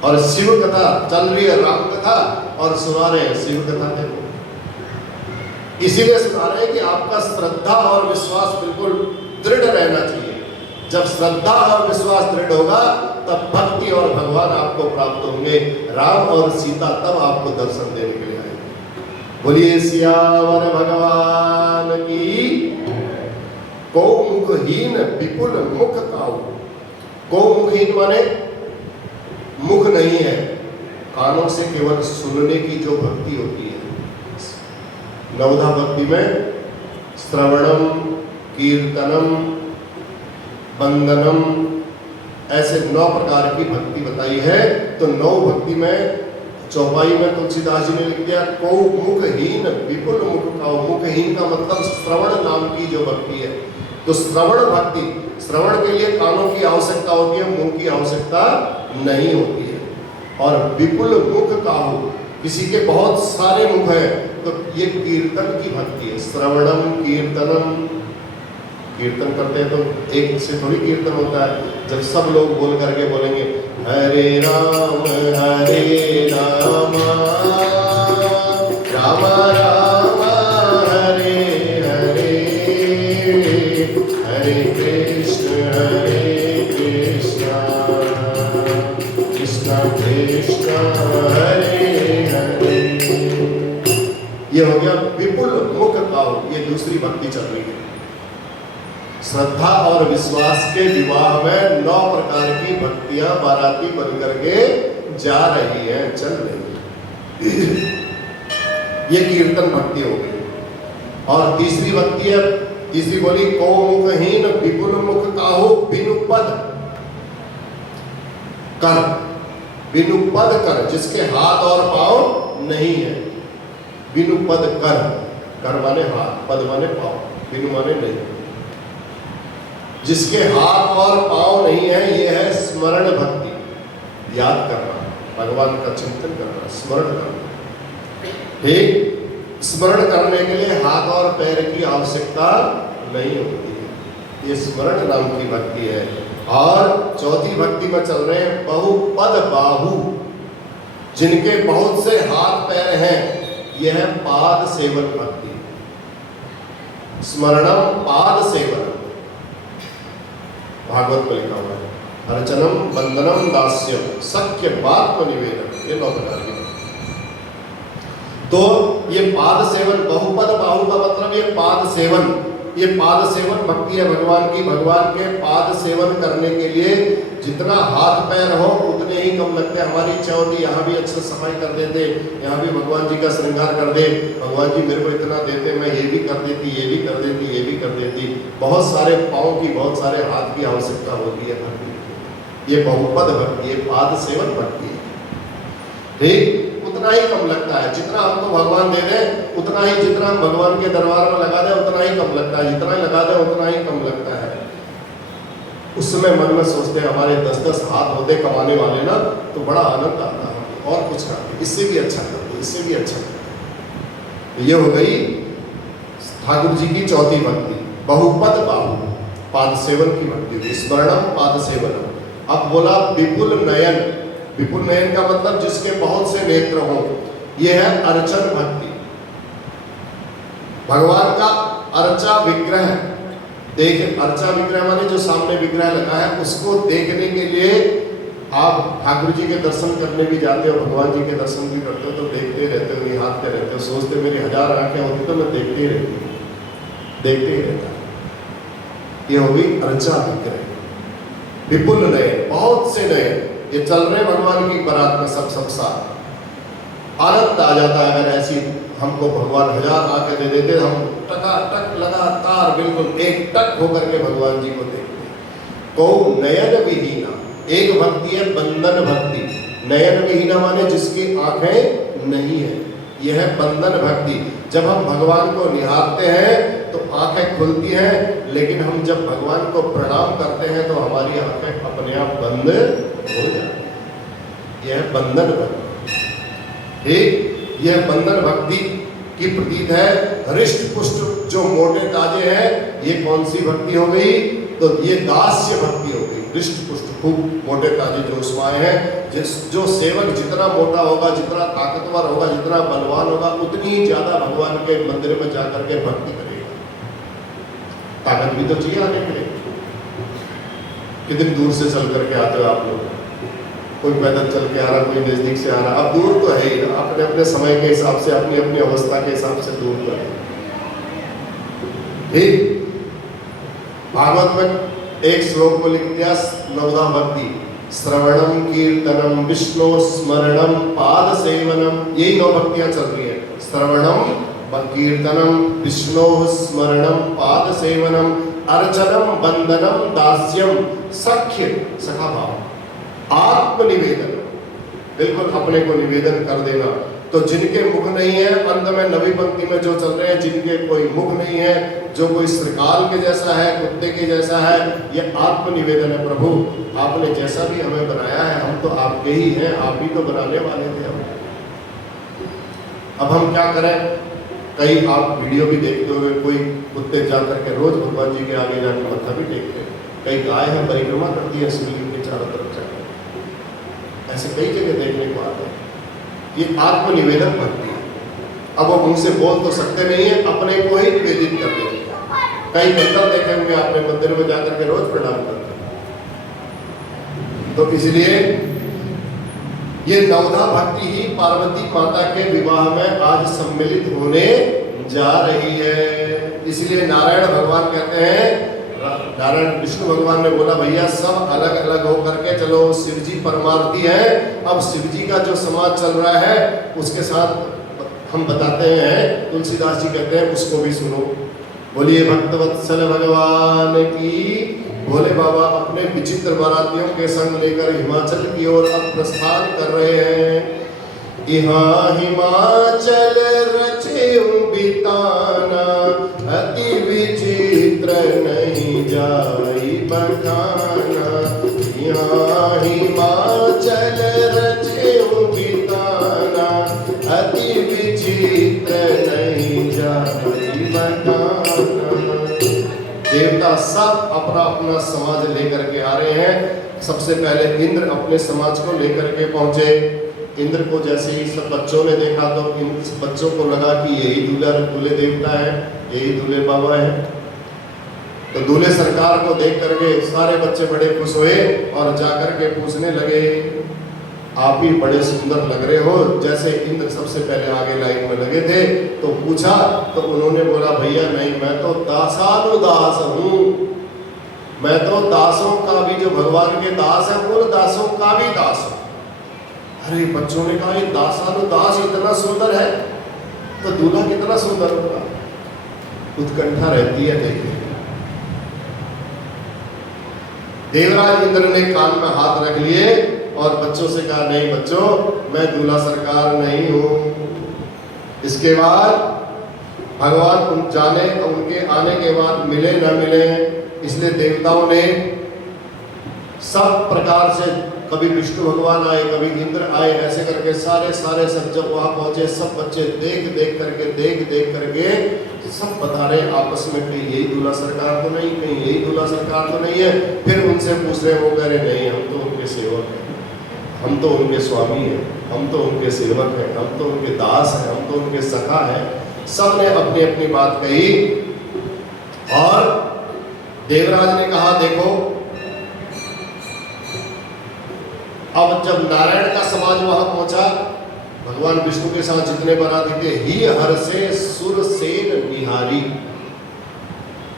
और शिव कथा चल रही है, राम कथा, और सुना रहे हैं शिव कथा के। इसीलिए सुना रहे हैं कि आपका श्रद्धा और विश्वास बिल्कुल दृढ़ रहना चाहिए। जब श्रद्धा और विश्वास दृढ़ होगा तब भक्ति और भगवान आपको प्राप्त होंगे। राम और सीता तब आपको दर्शन देने के लिए आएंगे। बोलिए सियावर भगवान की। को मुखहीन विपुल मुख काहू। को मुखहीन माने मुख नहीं है, कानों से केवल सुनने की जो भक्ति होती है। नवधा भक्ति में श्रवणम, कीर्तनम, वंदनम, ऐसे 9 प्रकार की भक्ति बताई है। तो 9 भक्ति में चौपाई में तुलसीदास जी ने लिख दिया को मुखहीन विपुल मुख काहू। मुखहीन का मतलब श्रवण नाम की जो भक्ति है। तो श्रवण भक्ति, श्रवण के लिए कानों की आवश्यकता होती है, मुंह की आवश्यकता नहीं होती है। और विपुल मुख काहू, किसी के बहुत सारे मुख हैं, तो ये कीर्तन की भक्ति है। श्रवणम कीर्तनम, कीर्तन करते हैं तो एक से थोड़ी कीर्तन होता है। जब सब लोग बोल करके बोलेंगे हरे राम राम राम राम हरे हरे, हरे कृष्ण कृष्ण कृष्ण हरे हरे। ये हो गया विपुल मुख काहू। ये दूसरी भक्ति चल रही है। श्रद्धा और विश्वास के विवाह में 9 प्रकार की भक्तियां बाराती बनकर के जा रही हैं, चल रही है। ये कीर्तन भक्ति हो गई। और तीसरी भक्ति है, तीसरी बोली को मुखहीन विपुल मुख काहू बिनु पद कर, बिनु पद कर, जिसके हाथ और पांव नहीं है। बिनु पद कर, कर माने हाथ, पद माने पांव, बिनु माने नहीं। जिसके हाथ और पांव नहीं है, ये है स्मरण भक्ति, याद करना, भगवान का चिंतन करना, स्मरण करना। ठीक, स्मरण करने के लिए हाथ और पैर की आवश्यकता नहीं होती है, ये स्मरण नाम की भक्ति है। और चौथी भक्ति में चल रहे हैं बहुपद बाहु, जिनके बहुत से हाथ पैर हैं, यह है पाद सेवन भक्ति। स्मरणम पाद सेवन, भागवत में लिखा हुआ है, अर्चनम वंदनम दास्यम सख्य बात निवेदन, ये 9 प्रकार की। तो ये पाद सेवन, बहुपद बाहु का मतलब ये पाद सेवन, ये पाद सेवन भक्ति है भगवान की। भगवान के पाद सेवन करने के लिए जितना हाथ पैर हो उतने ही कम लगते हैं। हमारी इच्छा होती यहाँ भी अच्छे सफाई कर देते, यहाँ भी भगवान जी का श्रृंगार कर दे, भगवान जी मेरे को इतना देते, मैं ये भी कर देती, ये भी कर देती, ये भी कर देती। बहुत सारे पाँव की, बहुत सारे हाथ की आवश्यकता होती है भक्ति। ये बहुपद भक्ति, ये पाद सेवन भक्ति है। ठीक, उतना ही कम लगता है। जितना हमको भगवान दे दें उतना ही, जितना हम भगवान के दरबार में लगा दें उतना ही कम लगता है, जितना लगा दें उतना ही कम लगता है। उस समय मन में सोचते हैं हमारे 10-10 हाथ होते कमाने वाले ना, तो बड़ा आनंद आता है, और कुछ करते, इससे भी अच्छा करते, इससे भी अच्छा करते। ये हो गई ठाकुर जी की चौथी भक्ति, बहुपद बाहु, पाद सेवन की भक्ति, स्मरणम पाद सेवन। अब बोला विपुल नयन, विपुल नयन का मतलब जिसके बहुत से नेत्र हो, यह है अर्चन भक्ति। भगवान का अर्चा विग्रह देखे, अर्चा विग्रह माने जो सामने विग्रह लगा है उसको देखने के लिए आप ठाकुर जी के दर्शन करने भी जाते हो, भगवान जी के दर्शन भी करते हो, तो देखते रहते हो, निहारते रहते हो, सोचते मेरी 1000 आंखें होती तो मैं देखते ही रहती हूँ, देखते ही रहता। ये होगी अर्चा विग्रह। विपुल नयन, बहुत से नयन, ये चल रहे भगवान की बारात में सब साथ। आनंद आ जाता है अगर ऐसी हमको भगवान 1000 आंखें दे देते, हम टकाटक लगातार बिल्कुल एक टक होकर के भगवान जी को देखते। को नयन विहीना, एक भक्ति है बंधन भक्ति। नयन विहीना माने जिसकी आंखें नहीं है, यह है बंधन भक्ति। जब हम भगवान को निहारते हैं तो आंखें खुलती हैं, लेकिन हम जब भगवान को प्रणाम करते हैं तो हमारी आंखें अपने आप बंद हो जाती है। यह बंधन भक्ति। ठीक, यह बंधन भक्ति की प्रतीत है। हृष्ट पुष्ट जो मोटे ताजे हैं, ये कौन सी भक्ति हो गई? तो ये दास्य भक्ति हो गई। हृष्ट पुष्ट खूब मोटे ताजे जो उसमें हैं, जो सेवक जितना मोटा होगा, जितना ताकतवर होगा, जितना बलवान होगा, उतनी ही ज्यादा भगवान के मंदिर में जाकर के भक्ति करेगा। ताकत भी तो चाहिए आने के लिए। कितनी दूर से चल करके आते हो आप लोग? कोई पैदल चल के आ रहा, कोई नजदीक से आ रहा। अब दूर तो है ही ना, अपने अपने समय के हिसाब से, अपनी अपनी अवस्था के हिसाब से दूर तो है। ठीक, भागवत में एक श्लोक को लिख दिया, नवधा भक्ति, श्रवणम कीर्तनम विष्णु स्मरणम पाद सेवनम, यही 9 भक्तियां चल रही है। श्रवणम कीर्तनम विष्णु स्मरणम पाद सेवनम अर्चनम वंदनम दास्यम सख्य सखा भाव, आत्मनिवेदन, बिल्कुल अपने को निवेदन कर देना। तो जिनके मुख नहीं है, अंत में नवी पंक्ति में जो चल रहे हैं, जिनके कोई मुख नहीं है, जो कोई श्रीकाल के जैसा है, कुत्ते के जैसा है, ये आत्मनिवेदन है। प्रभु आपने जैसा भी हमें बनाया है, हम तो आपके ही हैं, आप ही तो बनाने वाले थे हम। अब हम क्या करें? कई आप वीडियो भी देखते हुए, कोई कुत्ते जा करके रोज भगवान जी के आगे जाकर मत्था भी टेकते हैं। कई गाय है परिक्रमा करती है शिवलिंग के चारों तरफ जाकर, ऐसे कई जगह देखने को आते हैं। ये आत्मनिवेदन भक्ति है। अब वो मुंह से बोल तो सकते नहीं है, अपने को ही निवेदित कर देते हैं। कई मंदिर देखे हुए आपने, मंदिर में जाकर के रोज प्रणाम करते हैं। तो इसलिए ये नवधा भक्ति ही पार्वती माता के विवाह में आज सम्मिलित होने जा रही है। इसलिए नारायण भगवान कहते हैं, नारायण विष्णु भगवान ने बोला भैया सब अलग अलग हो करके चलो, शिव जी परमार्थी है, अब शिव जी का जो समाज चल रहा है उसके साथ हम बताते हैं, तुलसीदास जी कहते हैं उसको भी सुनो। बोलिए भक्तवत्सल भगवान की। भोले बाबा अपने विचित्र बारातियों के संग लेकर हिमाचल की ओर अब प्रस्थान कर रहे हैं। यहाँ हिमाचल रचे बिताना, अति विचित्र नहीं जाई बखाना। यहाँ हिमाचल रचे बिताना, अति विचित्र नहीं जाई बखाना। देवता सब अपना अपना समाज लेकर के आ रहे हैं। सबसे पहले इंद्र अपने समाज को लेकर के पहुंचे। इंद्र को जैसे ही सब बच्चों ने देखा तो इन बच्चों को लगा कि यही दूल्हे देवता है, यही दूल्हे बाबा है। तो दूल्हे सरकार को देख करके सारे बच्चे बड़े खुश हुए और जाकर के पूछने लगे, आप ही बड़े सुंदर लग रहे हो। जैसे इंद्र सबसे पहले आगे लाइन में लगे थे तो पूछा, तो उन्होंने बोला, भैया नहीं, मैं तो दासानुदास हूँ। मैं तो दासों का भी, जो भगवान के दास है उन दासों का भी दास हूँ। अरे बच्चों ने कहा, ये दासानुदास इतना सुंदर है तो दूल्हा कितना सुंदर होगा। उत्कंठा रहती है देखने। देवराज इंद्र ने कान में हाथ रख लिए और बच्चों से कहा, नहीं बच्चों, मैं दूल्हा सरकार नहीं हूं। इसके बाद भगवान उन जाने, उनके आने के बाद मिले न मिले, इसलिए देवताओं ने सब प्रकार से, कभी विष्णु भगवान आए, कभी इंद्र आए, ऐसे करके सारे सब जब वहां पहुंचे, सब बच्चे देख करके सब बता रहे आपस में, कहीं यही दूल्हा सरकार तो नहीं, कहीं यही दूल्हा सरकार तो नहीं है। फिर उनसे पूछ रहे, वो कह रहे, नहीं, हम तो उनके सेवक हैं, हम तो उनके स्वामी हैं, हम तो उनके सेवक हैं, हम तो उनके दास हैं, हम तो उनके सखा हैं। सब ने अपनी अपनी बात कही और देवराज ने कहा, देखो अब जब नारायण का समाज वहां पहुंचा, भगवान विष्णु के साथ जितने बाराती थे, ही हर्षे सुर सेन निहारी।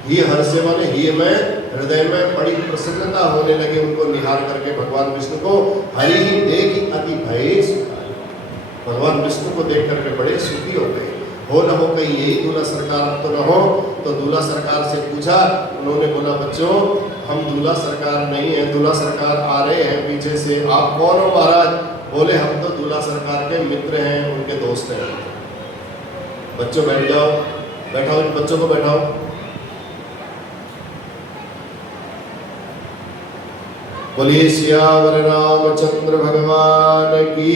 ही हर्षे माने ही में, हृदय में बड़ी प्रसन्नता होने लगी उनको निहार करके भगवान विष्णु को। हरि ही देखी अति भय सुखाई। भगवान विष्णु को देख करके बड़े सुखी हो गए। हो न हो कहीं यही दूल्हा सरकार तो न हो। तो दूल्हा सरकार से पूछा, उन्होंने बोला, बच्चों हम दूल्हा सरकार नहीं है, दूल्हा सरकार आ रहे हैं पीछे से। आप कौन हो महाराज? बोले, हम तो दूल्हा सरकार के मित्र हैं, उनके दोस्त हैं। बच्चों बैठ जाओ, बैठाओ इन बच्चों को, बैठाओ। बोलिए सियावर रामचंद्र भगवान की।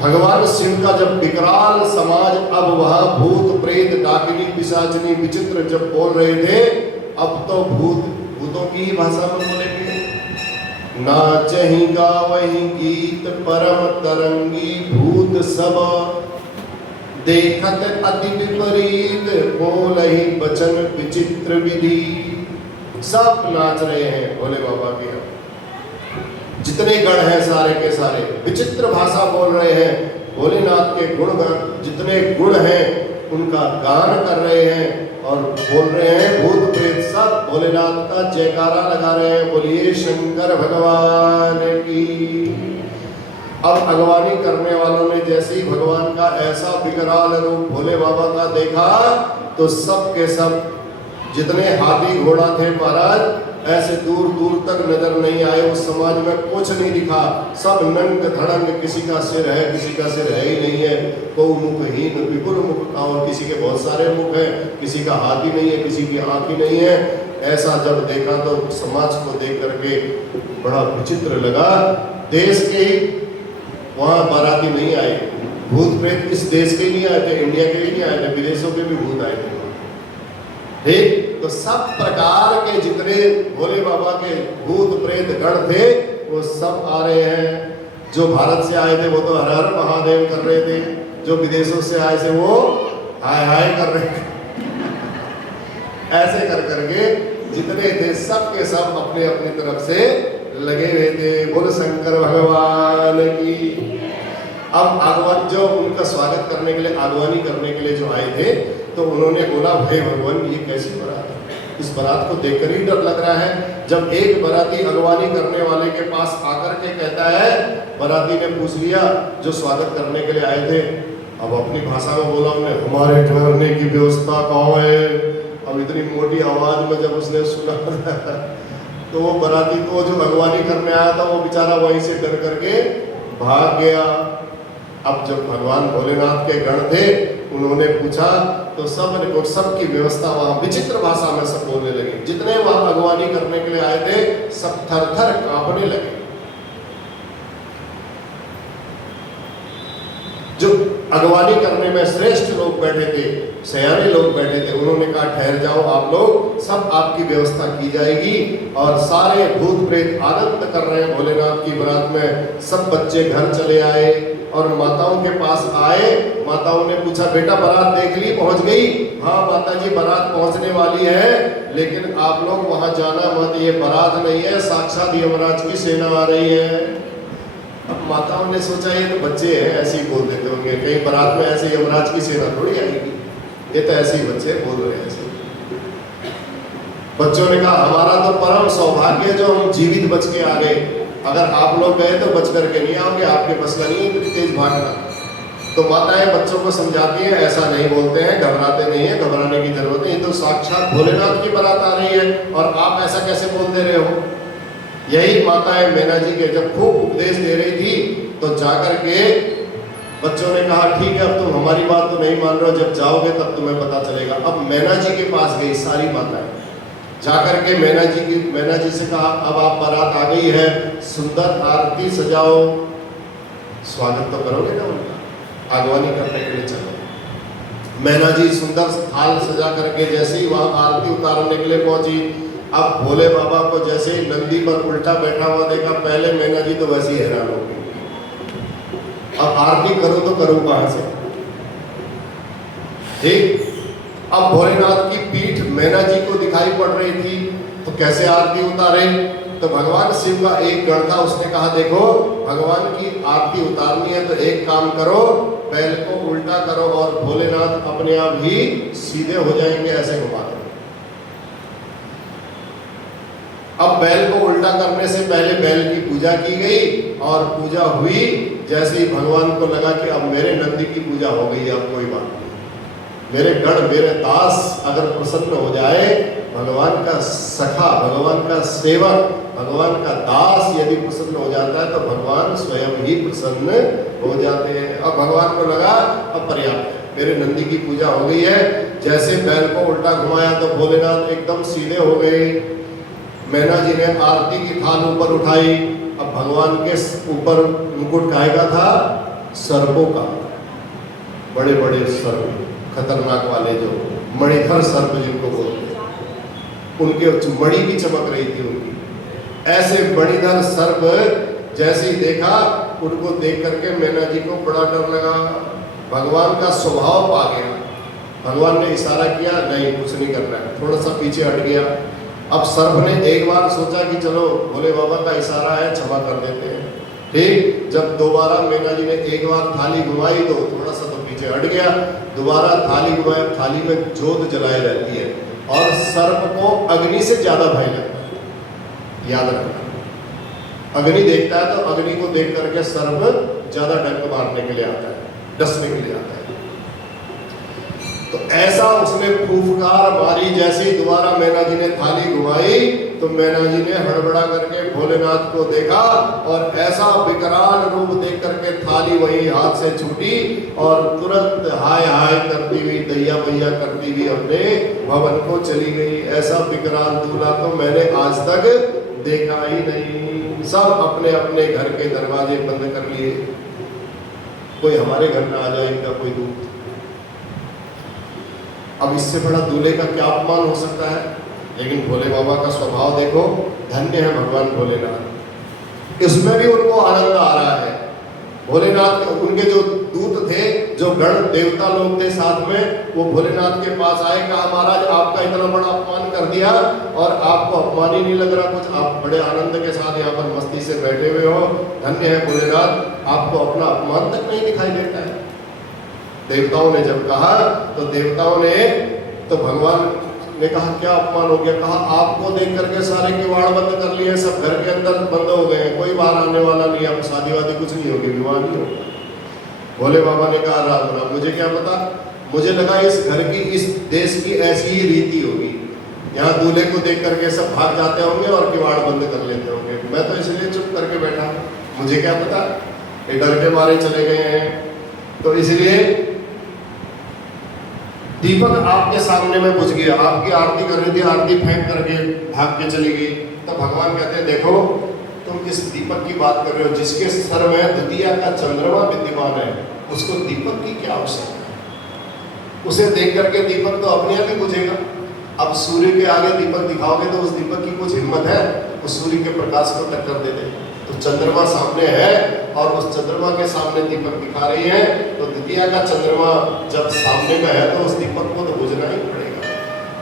भगवान शिव का जब विकराल समाज, अब वहां भूत प्रेत डाकिनी पिशाचिनी विचित्र जब बोल रहे थे, अब तो भूतों की ही भाषा में बोलेंगे। नाचहि गावहि गीत परम तरंगी, भूत सब देखत अति विपरीत, बोलहि वचन विचित्र विधि। सब नाच रहे हैं भोले बाबा के। जितने गण हैं सारे के सारे विचित्र भाषा बोल रहे हैं। भोलेनाथ के गुण, जितने गुण हैं उनका गान कर रहे हैं और बोल रहे हैं। भूत प्रेत सब भोलेनाथ का जयकारा लगा रहे हैं, बोलिए शंकर भगवान की। अब अगवानी करने वालों ने जैसे ही भगवान का ऐसा विकराल रूप भोले बाबा का देखा, तो सब के सब जितने हाथी घोड़ा थे महाराज, ऐसे दूर दूर तक नजर नहीं आए। उस समाज में कुछ नहीं दिखा। सब नंग धड़ंग, किसी का सिर है, किसी का सिर है ही नहीं है। को मुखहीन विपुल मुख का, और किसी के बहुत सारे मुख हैं, किसी का हाथ ही नहीं है, किसी की आंख ही नहीं है। ऐसा जब देखा तो समाज को देख करके बड़ा विचित्र लगा। देश के ही वहाँ बाराती नहीं आए, भूत प्रेत इस देश के लिए आए थे, इंडिया के लिए नहीं आए थे, विदेशों के भी भूत आए थे। ठीक, तो सब प्रकार के जितने भोले बाबा के भूत प्रेत गण थे वो सब आ रहे हैं। जो भारत से आए थे वो तो हर हर महादेव कर रहे थे, जो विदेशों से आए थे वो हाय हाय कर रहे थे। ऐसे कर करके जितने थे सब के सब अपने अपनी तरफ से लगे हुए थे। बोल शंकर भगवान की। अब आगवान जो उनका स्वागत करने के लिए, आगवानी करने के लिए जो आए थे, तो उन्होंने बोला, भाई भगवान ये कैसी बारात है? इस बारात को देखकर ही डर लग रहा है। जब एक बाराती अगवानी करने वाले के पास आकर के कहता है, बाराती ने पूछ लिया जो स्वागत करने के लिए आए थे, अब अपनी भाषा में बोला उन्हें, हमारे ठहरने की व्यवस्था कहाँ है। अब इतनी मोटी आवाज में जब उसने सुना तो वो बाराती को जो अगवानी करने आया था वो बेचारा वहीं से डर करके भाग गया। अब जब भगवान भोलेनाथ के गण थे उन्होंने पूछा तो सबकी व्यवस्था वहां विचित्र भाषा में सब बोलने लगे। जितने वहां अगवानी करने के लिए आए थे सब थर थर कांपने लगे। जो अगवानी करने में श्रेष्ठ लोग बैठे थे, सयाने लोग बैठे थे, उन्होंने कहा ठहर जाओ आप लोग, सब आपकी व्यवस्था की जाएगी। और सारे भूत प्रेत आनंद कर रहे हैं भोलेनाथ की बारात में। सब बच्चे घर चले आए और माताओं के पास आए। माताओं ने पूछा बेटा बारात देख ली, पहुंच गई? हाँ माता जी बारात पहुंचने वाली है, लेकिन आप लोग वहां जाना मत, ये बारात नहीं है, साक्षात यमराज की सेना आ रही है। अब माताओं ने सोचा ये तो बच्चे हैं, ऐसे ही बोल देते होंगे, कहीं बारात में ऐसे यमराज की सेना थोड़ी आएगी, ये तो ऐसे ही बच्चे बोल रहे हैं ऐसे। बच्चों ने कहा हमारा तो परम सौभाग्य जो हम जीवित बच के आ गए, अगर आप लोग गए तो बच करके नहीं आओगे, आपके बस का नहीं है इतनी तेज भागना। तो माताएं बच्चों को समझाती है ऐसा नहीं बोलते हैं, घबराते नहीं है, घबराने की जरूरत नहीं, ये तो साक्षात भोलेनाथ की बारात आ रही है और आप ऐसा कैसे बोलते रहे हो। यही माताएं मैना जी के जब खूब उपदेश दे रही थी तो जाकर के बच्चों ने कहा ठीक है अब तुम हमारी बात तो नहीं मान रहे हो, जब जाओगे तब तुम्हें पता चलेगा। अब मैना जी के पास गई सारी माताएं, जाकर के मैना जी से कहा अब आप बारात आ गई है, सुंदर आरती सजाओ। स्वागत तो करोगे ना उनका, आगवानी करने के लिए चलो। मैना जी सुंदर थाल सजा करके जैसे ही वहां आरती उतारने के लिए पहुंची, अब भोले बाबा को जैसे ही नंदी पर उल्टा बैठा हुआ देखा, पहले मैना जी तो वैसे ही हैरान हो गई। अब आरती करूं तो करूं कहां से, ठीक। अब भोलेनाथ की पीठ मैना जी को दिखाई पड़ रही थी तो कैसे आरती उतारे। तो भगवान शिव का एक गण था, उसने कहा देखो भगवान की आरती उतारनी है तो एक काम करो, बैल को उल्टा करो और भोलेनाथ अपने आप ही सीधे हो जाएंगे, ऐसे घुमा दो। अब बैल को उल्टा करने से पहले बैल की पूजा की गई और पूजा हुई। जैसे ही भगवान को लगा कि अब मेरे नंदी की पूजा हो गई, अब कोई बात नहीं, मेरे गण मेरे दास अगर प्रसन्न हो जाए, भगवान का सखा, भगवान का सेवक, भगवान का दास यदि प्रसन्न हो जाता है तो भगवान स्वयं ही प्रसन्न हो जाते हैं। अब भगवान को लगा अब पर्याप्त है, मेरे नंदी की पूजा हो गई है। जैसे बैल को उल्टा घुमाया तो भोलेनाथ एकदम सीधे हो गए। मैना जी ने आरती की थाल ऊपर उठाई। अब भगवान के ऊपर मुकुट काहे का था? सर्पों का, बड़े बड़े सर्प, खतरनाक वाले जो मणिधर सर्प जिनको बोलते हैं, उनके मणि की चमक रही थी उनकी। ऐसे मणिधर सर्प जैसे ही देखा, उनको देख करके मैना जी को बड़ा डर लगा। भगवान का स्वभाव पा गया। भगवान ने इशारा किया नहीं कुछ नहीं करना है, थोड़ा सा पीछे हट गया। अब सर्प ने एक बार सोचा कि चलो भोले बाबा का इशारा है, क्षमा कर देते हैं, ठीक। जब दोबारा मैना जी ने एक बार थाली घुमाई तो थोड़ा सा तो पीछे हट गया, दोबारा थाली घुमाई। थाली में जोत जलाई रहती है और सर्प को अग्नि से ज्यादा भय लगता है, याद रखना। अग्नि देखता है तो अग्नि को देख करके सर्प ज्यादा डंक मारने के लिए आता है, डसने के लिए आता है। तो ऐसा उसने फूफकार मारी। जैसे ही दोबारा मैना जी ने थाली घुमाई तो मैना जी ने हड़बड़ा करके भोलेनाथ को देखा और ऐसा विकराल रूप देख करके थाली वही हाथ से छूटी और तुरंत हाय हाय करती हुई, दैया मैया करती हुई अपने भवन को चली गई। ऐसा विकराल दूल्हा तो मैंने आज तक देखा ही नहीं। सब अपने अपने घर के दरवाजे बंद कर लिए, कोई हमारे घर में आ जाएगा कोई दूत। अब इससे बड़ा दूल्हे का क्या अपमान हो सकता है। लेकिन भोले बाबा का स्वभाव देखो, धन्य है भगवान भोलेनाथ, इसमें भी उनको आनंद आ रहा है। भोलेनाथ उनके जो दूत थे, जो गण देवता लोग थे साथ में, वो भोलेनाथ के पास आए, कहा महाराज आपका इतना बड़ा अपमान कर दिया और आपको अपमान ही नहीं लग रहा कुछ, आप बड़े आनंद के साथ यहाँ पर मस्ती से बैठे हुए हो, धन्य है भोलेनाथ, आपको अपना अपमान तक नहीं दिखाई देता है। देवताओं ने जब कहा तो देवताओं ने तो भगवान ने कहा क्या अपमान हो गया? कहा आपको देख करके सारे किवाड़ बंद कर लिए, सब घर के अंदर बंद हो गए हैं, कोई बाहर आने वाला नहीं, अब शादी वादी कुछ नहीं होगी, विवाह नहीं होगा। भोले बाबा ने कहा राम राम, मुझे क्या पता, मुझे लगा इस घर की, इस देश की ऐसी ही रीति होगी, यहाँ दूल्हे को देख करके सब भाग जाते होंगे और किवाड़ बंद कर लेते होंगे, मैं तो इसलिए चुप करके बैठा, मुझे क्या पता, ये डर के मारे चले गए हैं। तो इसलिए दीपक आपके सामने में बुझ गया, आपकी आरती कर रही थी, आरती फेंक करके भाग के चली गई, तो भगवान कहते हैं देखो तुम इस दीपक की बात कर रहे हो, जिसके सर में द्वितीया का चंद्रमा विद्यमान है, उसको दीपक की क्या आवश्यकता है? उसे देख करके दीपक तो अपने आप ही बुझेगा। अब सूर्य के आगे दीपक दिखाओगे तो उस दीपक की कुछ हिम्मत है उस सूर्य के प्रकाश को टक्कर दे दे? तो चंद्रमा सामने है और उस चंद्रमा के सामने दीपक दिखा रही है, तो द्वितीया का चंद्रमा जब सामने में है तो उस दीपक को तो बुझना ही पड़ेगा।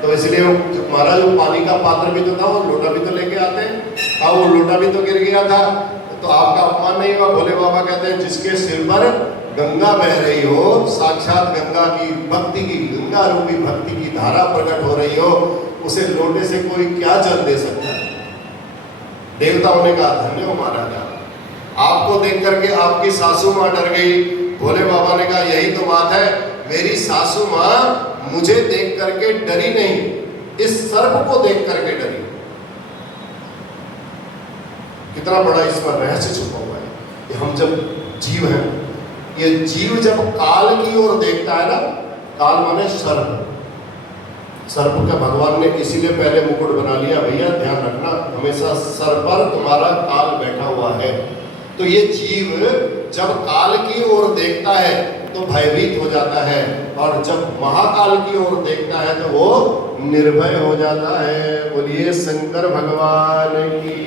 तो इसलिए महाराज वो पानी का पात्र भी तो था, वो लोटा भी तो लेके आते हैं, और वो लोटा भी तो गिर गया था, तो आपका अपमान नहीं हुआ। भोले बाबा कहते हैं जिसके सिर पर गंगा बह रही हो, साक्षात गंगा की भक्ति की, गंगा रूपी भक्ति की धारा प्रकट हो रही हो, उसे लोटे से कोई क्या जल दे सकता है? देवताओं ने कहा धन्य हो महाराजा, आपको देख करके आपकी सासू माँ डर गई। भोले बाबा ने कहा यही तो बात है, मेरी सासू माँ मुझे देख करके डरी नहीं, इस सर्प को देख करके डरी। कितना बड़ा इसमें रहस्य छुपा हुआ है कि हम जब जीव हैं, ये जीव जब काल की ओर देखता है ना, काल माने सर्प, सर्प का भगवान ने इसीलिए पहले मुकुट बना लिया, भैया ध्यान रखना हमेशा सर पर तुम्हारा काल बैठा हुआ है। तो ये जीव जब काल की ओर देखता है तो भयभीत हो जाता है, और जब महाकाल की ओर देखता है तो वो निर्भय हो जाता है। बोलिए शंकर भगवान की।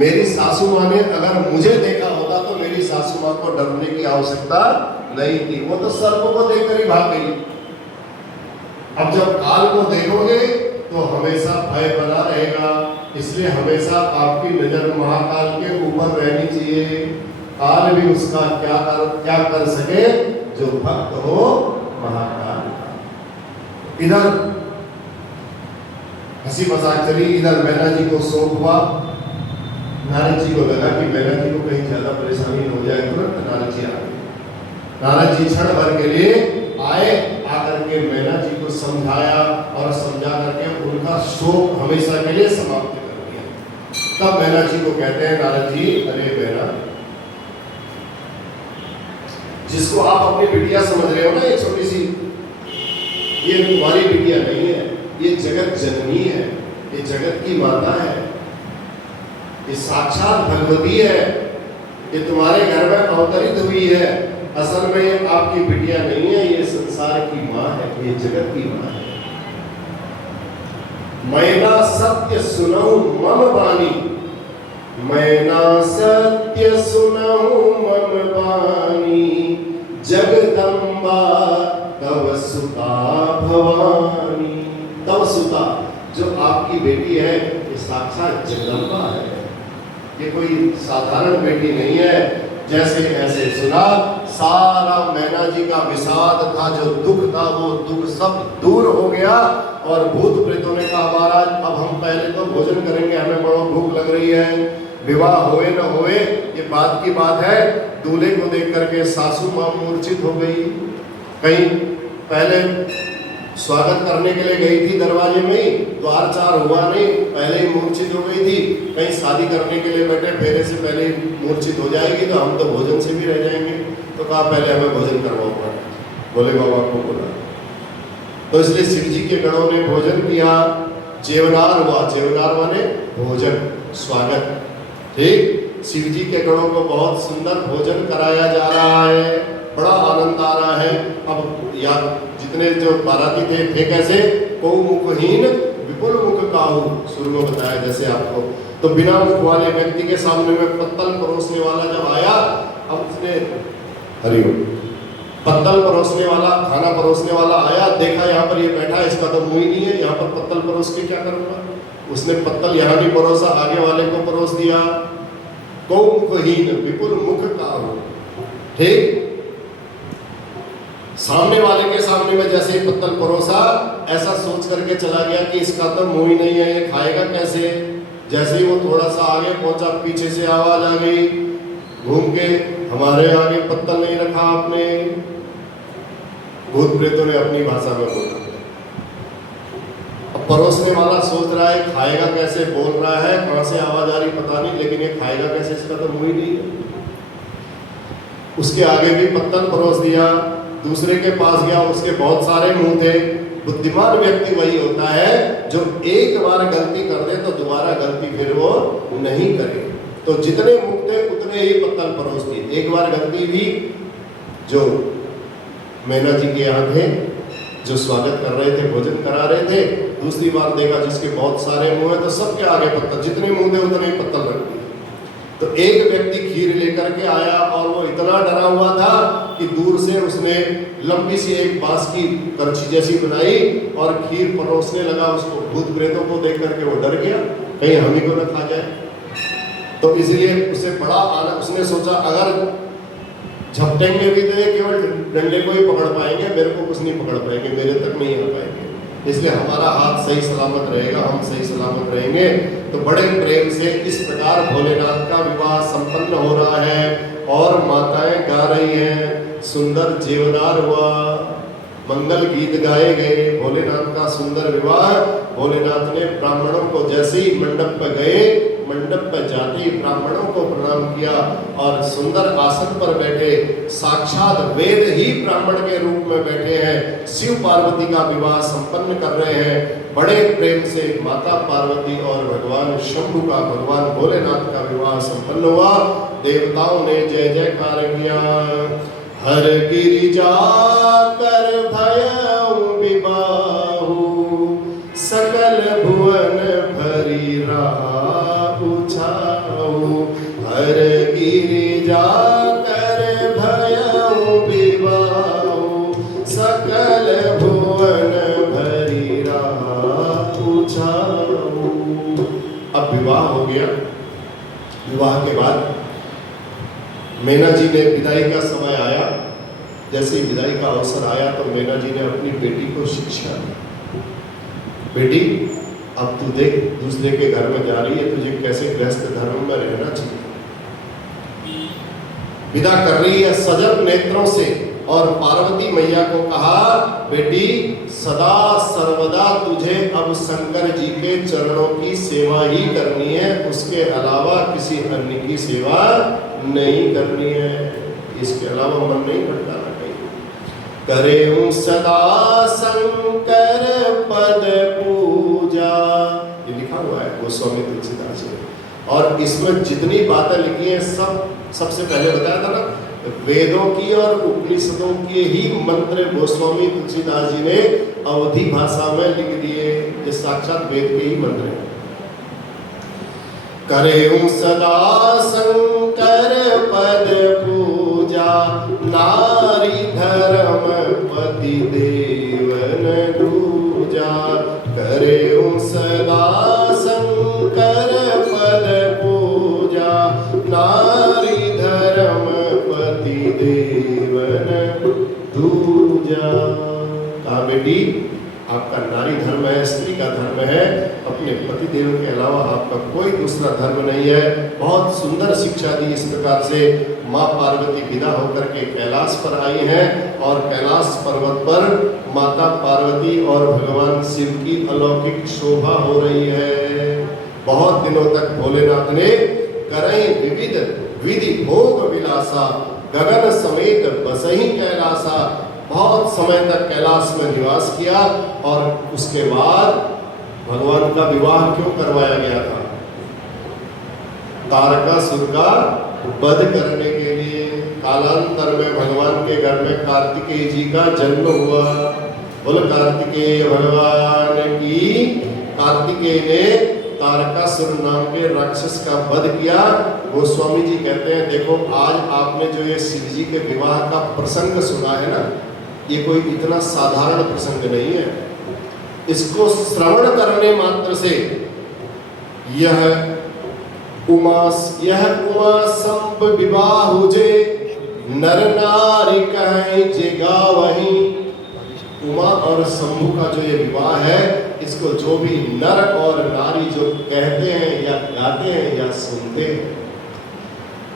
मेरी सासू माँ ने अगर मुझे देखा होता तो मेरी सासू माँ को डरने की आवश्यकता नहीं थी, वो तो सर्प को देखकर ही भाग गई। अब जब काल को देखोगे तो हमेशा भय बना रहेगा, इसलिए हमेशा आपकी नजर महाकाल के ऊपर रहनी चाहिए। काल भी उसका क्या कर सके जो भक्त हो महाकाल। इधर हंसी मजाक चली, इधर मैना जी को शोक हुआ। नारद जी को लगा कि मैना जी को कहीं ज्यादा परेशानी न हो जाए, तुरंत नारद जी आ गए। नारद जी क्षण भर के लिए आए, आकर के मैना जी को समझाया और समझा करके उनका शोक हमेशा के लिए समाप्त कर दिया। तब मैना जी को कहते हैं नारद जी, अरे मैना, जिसको आप अपनी बिटिया समझ रहे हो ना, ये छोटी सी, ये तुम्हारी बिटिया नहीं है, ये जगत जननी है, ये जगत की माता है, ये साक्षात भगवती है, ये तुम्हारे घर में अवतरित हुई है। असल में आपकी बिटिया नहीं है, ये संसार की माँ है, ये जगत की माँ है। मैना सत्य सुनहु मम बानी, मैना सत्य सुनहु मम बानी, जगदम्बा तव सुता भवानी। तव सुता, जो आपकी बेटी है, ये साक्षात जगदम्बा है, ये कोई साधारण बेटी नहीं है। जैसे ऐसे सुना, सारा मैना जी का विषाद था, जो दुख था वो दुख सब दूर हो गया। और भूत प्रेतों ने कहा महाराज अब हम पहले तो भोजन करेंगे, हमें बड़ा भूख लग रही है, विवाह होए न होए ये बात की बात है। दूल्हे को देख करके सासू माँ मूर्छित हो गई, कहीं पहले स्वागत करने के लिए गई थी दरवाजे में ही, द्वार चार हुआ नहीं, पहले ही मूर्छित हो गई थी। कहीं शादी करने के लिए बैठे, फेरे से पहले ही मूर्छित हो जाएगी तो हम तो भोजन से भी रह जाएंगे, तो कहा पहले हमें भोजन करवाओ। भोले बाबा को बोला, तो इसलिए शिव जी के गणों ने भोजन किया, जेवनार हुआ, जेवनार माने भोजन, स्वागत। ठीक, शिव जी के गणों को बहुत सुंदर भोजन कराया जा रहा है, बड़ा आनंद आ रहा है। अब या जितने जो बाराती थे कैसे, को मुखहीन विपुल मुख काहू, शुरू में बताया जैसे आपको। तो बिना मुख वाले व्यक्ति के सामने में पत्तल परोसने वाला जब आया, अब उसने हरिओम पत्तल परोसने वाला, खाना परोसने वाला आया, देखा यहाँ पर ये बैठा है, इसका तो मुंह ही नहीं है, यहाँ पर पत्तल परोस के क्या करूँगा। उसने पत्तल यहाँ नहीं परोसा, आगे वाले को परोस दिया। को मुखहीन विपुल मुख काहू, ठीक। सामने वाले के सामने में जैसे ही पत्तल परोसा, ऐसा सोच करके चला गया कि इसका तो मुंह ही नहीं है, ये खाएगा कैसे। जैसे ही वो थोड़ा सा आगे पहुंचा, पीछे से आवाज आ गई घूम के, हमारे आगे पत्तल नहीं रखा आपने। भूत प्रेतों ने अपनी भाषा में बोला। अब परोसने वाला सोच रहा है खाएगा कैसे, बोल रहा है कहां से आवाज आ रही पता नहीं, लेकिन ये खाएगा कैसे, इसका तो मुंह ही नहीं है। उसके आगे भी पत्तल परोस दिया, दूसरे के पास गया, उसके बहुत सारे मुंह थे। बुद्धिमान व्यक्ति वही होता है जो एक बार गलती कर दे तो दोबारा गलती फिर वो नहीं करे। तो जितने मुंह थे उतने ही पत्तल परोस दिए। एक बार गलती भी, जो मैना जी के यहाँ थे, जो स्वागत कर रहे थे, भोजन करा रहे थे, दूसरी बार देखा जिसके बहुत सारे मुंह है तो सबके आगे पत्तल, जितने मुंह थे उतने ही पत्तल रख दिए। तो एक व्यक्ति खीर लेकर के आया और वो इतना डरा हुआ था कि दूर से उसने लंबी सी एक बांस की करछी जैसी बनाई और खीर परोसने लगा। उसको भूत प्रेतों को देख करके वो डर गया, कहीं हम ही को न खा जाए। तो इसलिए उसे बड़ा आनंद, उसने सोचा अगर झपटेंगे भी तो ये केवल डंडे को ही पकड़ पाएंगे, मेरे को कुछ नहीं पकड़ पाएंगे, मेरे तक नहीं आ पाएंगे। इसलिए हमारा हाथ सही सलामत रहेगा, हम सही सलामत रहेंगे। तो बड़े प्रेम से इस प्रकार भोलेनाथ का विवाह संपन्न हो रहा है और माताएं गा रही हैं, सुंदर जेवदार हुआ, मंगल गीत गाए गए, भोलेनाथ का सुंदर विवाह। भोलेनाथ ने ब्राह्मणों को जैसे ही मंडप पर गए, मंडप पर जाते ही ब्राह्मणों को प्रणाम किया और सुंदर आसन पर बैठे, साक्षात वेद ही ब्राह्मण के रूप में बैठे हैं, शिव पार्वती का विवाह संपन्न कर रहे हैं। बड़े प्रेम से माता पार्वती और भगवान शंभु का, भगवान भोलेनाथ का विवाह संपन्न हुआ। देवताओं ने जय जयकार किया। हर गिरिजा कर भयउ विबाहु, सकल भुवन भरी राहु छाऊ। हर गिरिजा कर भयउ विबाहु, सकल भुवन भरी राहु छाऊ। अब विवाह हो गया। विवाह के बाद मैना जी ने, विदाई का समय आया, जैसे ही विदाई का अवसर आया तो मैना जी ने अपनी बेटी को शिक्षा दी। बेटी, अब तू देख दूसरे के घर में जा रही है, तुझे कैसे गृहस्थ धर्म में रहना चाहिए। विदा कर रही है सजल नेत्रों से और पार्वती मैया को कहा, बेटी सदा सर्वदा तुझे अब शंकर जी के चरणों की सेवा ही करनी है, उसके अलावा किसी अन्य की सेवा नहीं करनी है। इसके अलावा मन नहीं भटकाना कहीं। करे सदा शंकर पद पूजा, ये लिखा हुआ है गोस्वामी तुलसीदास जी। और इसमें जितनी बातें लिखी हैं सबसे पहले बताया था ना, वेदों की और उपनिषदों के ही मंत्र गोस्वामी तुलसीदास जी ने अवधी भाषा में लिख दिए, जो साक्षात वेद के ही मंत्र हैं। करे सदा शंकर पद पूजा, नारी धर्म पति देवन दूजा। करे सदा शंकर पद पूजा, नारी धर्म पति देवन दूजा। कहा बेटी, आपका नारी धर्म है, स्त्री का धर्म है, अपने पति देव के अलावा आपका कोई दूसरा धर्म नहीं है। बहुत सुंदर शिक्षा दी। इस प्रकार से माँ पार्वती विदा होकर के कैलाश पर आई हैं और कैलाश पर्वत पर माता पार्वती और भगवान शिव की अलौकिक शोभा हो रही है। बहुत दिनों तक भोलेनाथ ने करई विविध विधि भोग विलासा, गगन समेत बसही कैलासा, बहुत समय तक कैलाश में निवास किया। और उसके बाद भगवान का विवाह क्यों करवाया गया था? तारकासुर का वध करने के लिए। कालांतर में भगवान के घर में कार्तिकेय जी का जन्म हुआ। बोल कार्तिकेय भगवान की। कार्तिकेय ने तारकासुर नाम के राक्षस का वध किया। गोस्वामी जी कहते हैं, देखो आज आपने जो ये शिव जी के विवाह का प्रसंग सुना है ना, ये कोई इतना साधारण प्रसंग नहीं है। इसको श्रवण करने मात्र से यह उमा संप विवाह हुजे, नर नारी कहीं जेगा वहीं। उमा और शंभु का जो ये विवाह है, इसको जो भी नर और नारी जो कहते हैं या गाते हैं या सुनते हैं,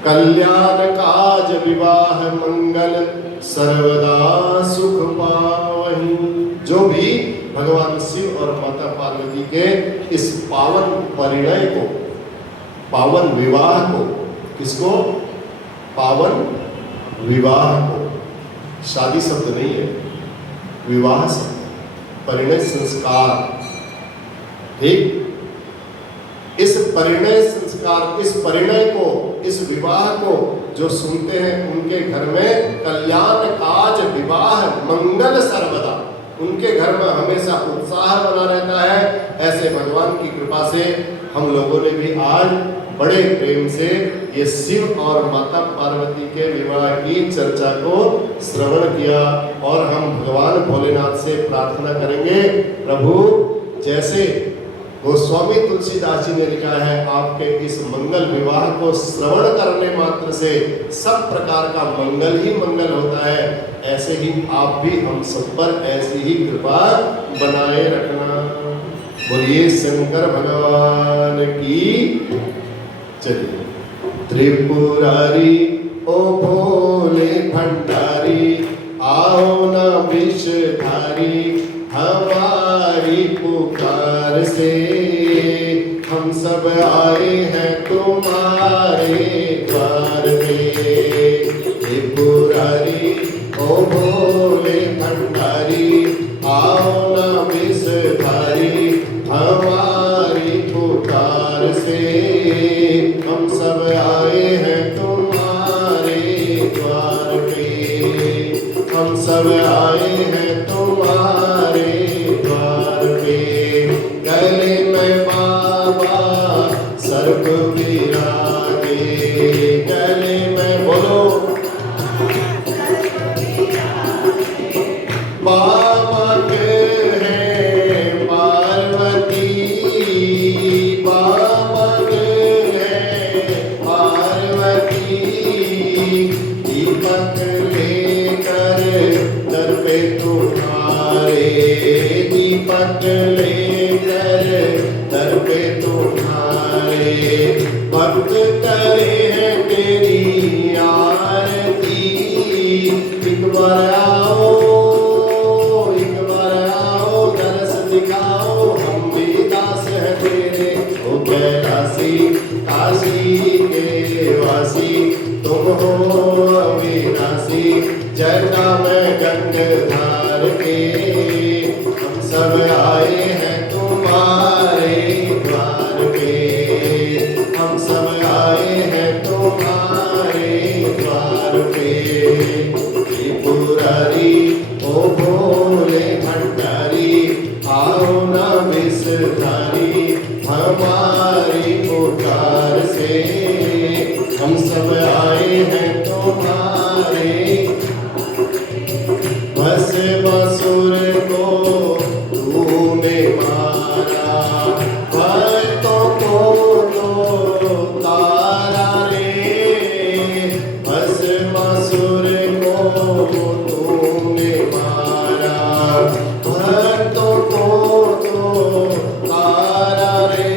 कल्याण काज विवाह मंगल सर्वदा सुख पावहीं। जो भी भगवान शिव और माता पार्वती के इस पावन परिणय को, पावन विवाह को, किसको? पावन विवाह को, शादी शब्द नहीं है, विवाह शब्द, परिणय संस्कार, ठीक? इस परिणय संस्कार, इस परिणय को, इस विवाह को जो सुनते हैं, उनके घर में कल्याण काज विवाह मंगल सर्वदा, उनके घर में हमेशा उत्साह बना रहता है। ऐसे भगवान की कृपा से हम लोगों ने भी आज बड़े प्रेम से ये शिव और माता पार्वती के विवाह की चर्चा को श्रवण किया, और हम भगवान भोलेनाथ से प्रार्थना करेंगे, प्रभु जैसे गोस्वामी तुलसीदास जी ने लिखा है, आपके इस मंगल विवाह को श्रवण करने मात्र से सब प्रकार का मंगल ही मंगल होता है, ऐसे ही आप भी हम सब पर ऐसी ही कृपा बनाए रखना। बोलिए शंकर भगवान की। चलिए। त्रिपुरारी ओ भोले भंडारी, आओ ना विषधारी, हमारी पुकार से हम सब आए हैं तुम्हारे द्वार में। त्रिपुरारी ओ भोले भंडारी, आओ ना विषधारी, हमारी पुकार से हम सब आए हैं तुम्हारे द्वार पे। हम सब आए हैं तुम्हारे द्वार पे। गले में बाबा सर्प विराजे, गले में बोलो बाबा के हैं पार्वती, बाबा के हैं पार्वती। दीपक लेकर दर पे तुम्हारे, दीपक लेकर दर पे तुम्हारे, भक्त करे हैं तेरी आरती। एक बार आओ, एक बार आओ, दरस दिखाओ, हम भी दास हैं तेरे। ओ कैलासी काशी के वासी, तुम हो अविनाशी, जटा में गंगाधार के। हम सब आए हैं तुम्हारे द्वार पे, हम सब आए हैं तुम्हारे द्वार पे। त्रिपुरारी ओ भोले भंडारी, आओ ना विषधारी, हमारी पुकार से हम सब आए हैं तुम्हारे। भस्मासुर को तूने मारा, भक्तों को तो तारा रे। भस्मासुर को तूने मारा, भक्तों को तो तारा रे।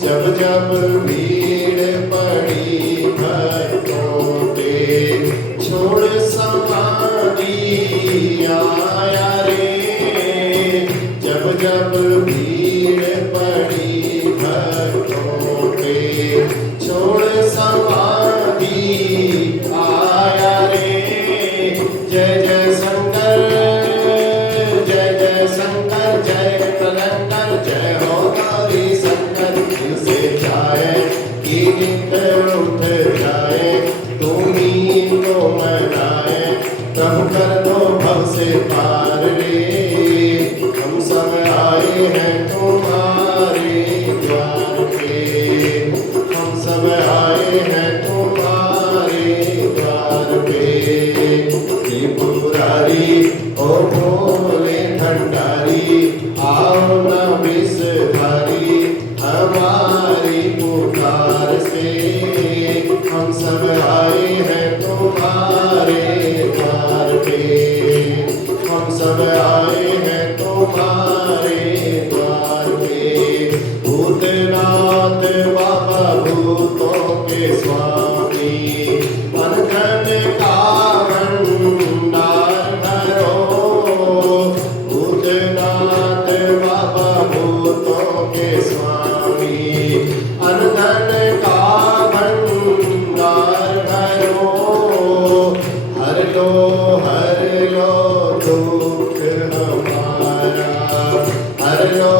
जब जब भीड़ पड़ी भक्तों पे, छोड़ समाधि आया रे। जब जब भीड़ पड़ी भक्तों पे, छोड़ समाधि आया रे। जय जय शंकर, जय जय शंकर, जय कलंकर, जय हो गौरी शंकर। से जाए कि निकल उठ जाए, तुम्ही को मनाए, तब कर दो भव से पार रे। हम सब आए हैं तुम्हारे द्वार पे, हम सब आए हैं तुम्हारे द्वार पे। त्रिपुरारी ओ भोले भंडारी, आओ ना विषधारी, हमारी पुकार से हम सब आए हैं हर लो दुख हमारा, हर लो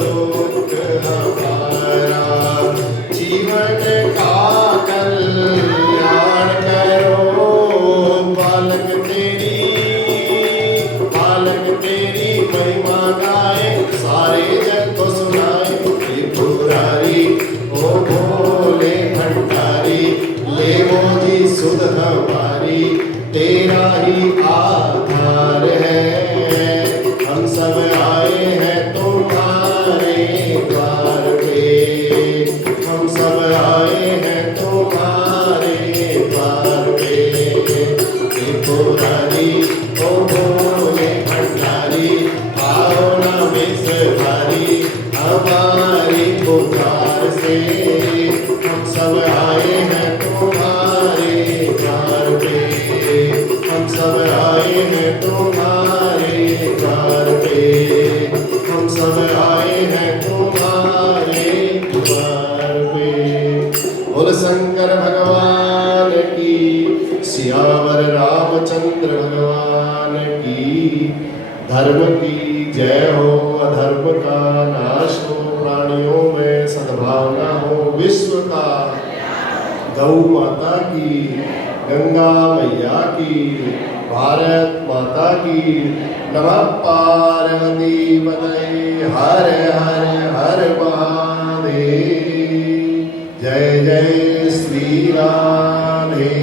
दुख हमारा, जीवन का कल्याण करो। बालक तेरी महिमा गाए, सारे जग को सुनाए। त्रिपुरारी ओ भोले भंडारी, ले वो जी सुध हमारी, तेरा ही आधार है। हम सब आए हैं तुम्हारे द्वार पे, हम सब आए हैं तुम्हारे द्वार पे। त्रिपुरारी ओ भोले भंडारी, आओ ना विषधारी, हमारी पुकार से हम सब आए हैं तुम्हारे द्वार पे, हम सब आए हैं तुम्हारे द्वार पे, हम सब आए हैं तुम्हारे द्वार पे। बोल शंकर भगवान की, सियावर रामचंद्र भगवान की। धर्म की जय हो, अधर्म का नाश हो, प्राणियों में सद्भावना हो, विश्व का। गौ माता की, गंगा मैया की, भारत माता की। नमः पार्वती पतये, हर हर हर महादेव। जय जय श्री राधे,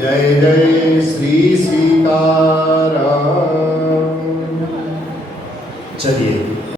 जय जय श्री सीताराम। चलिए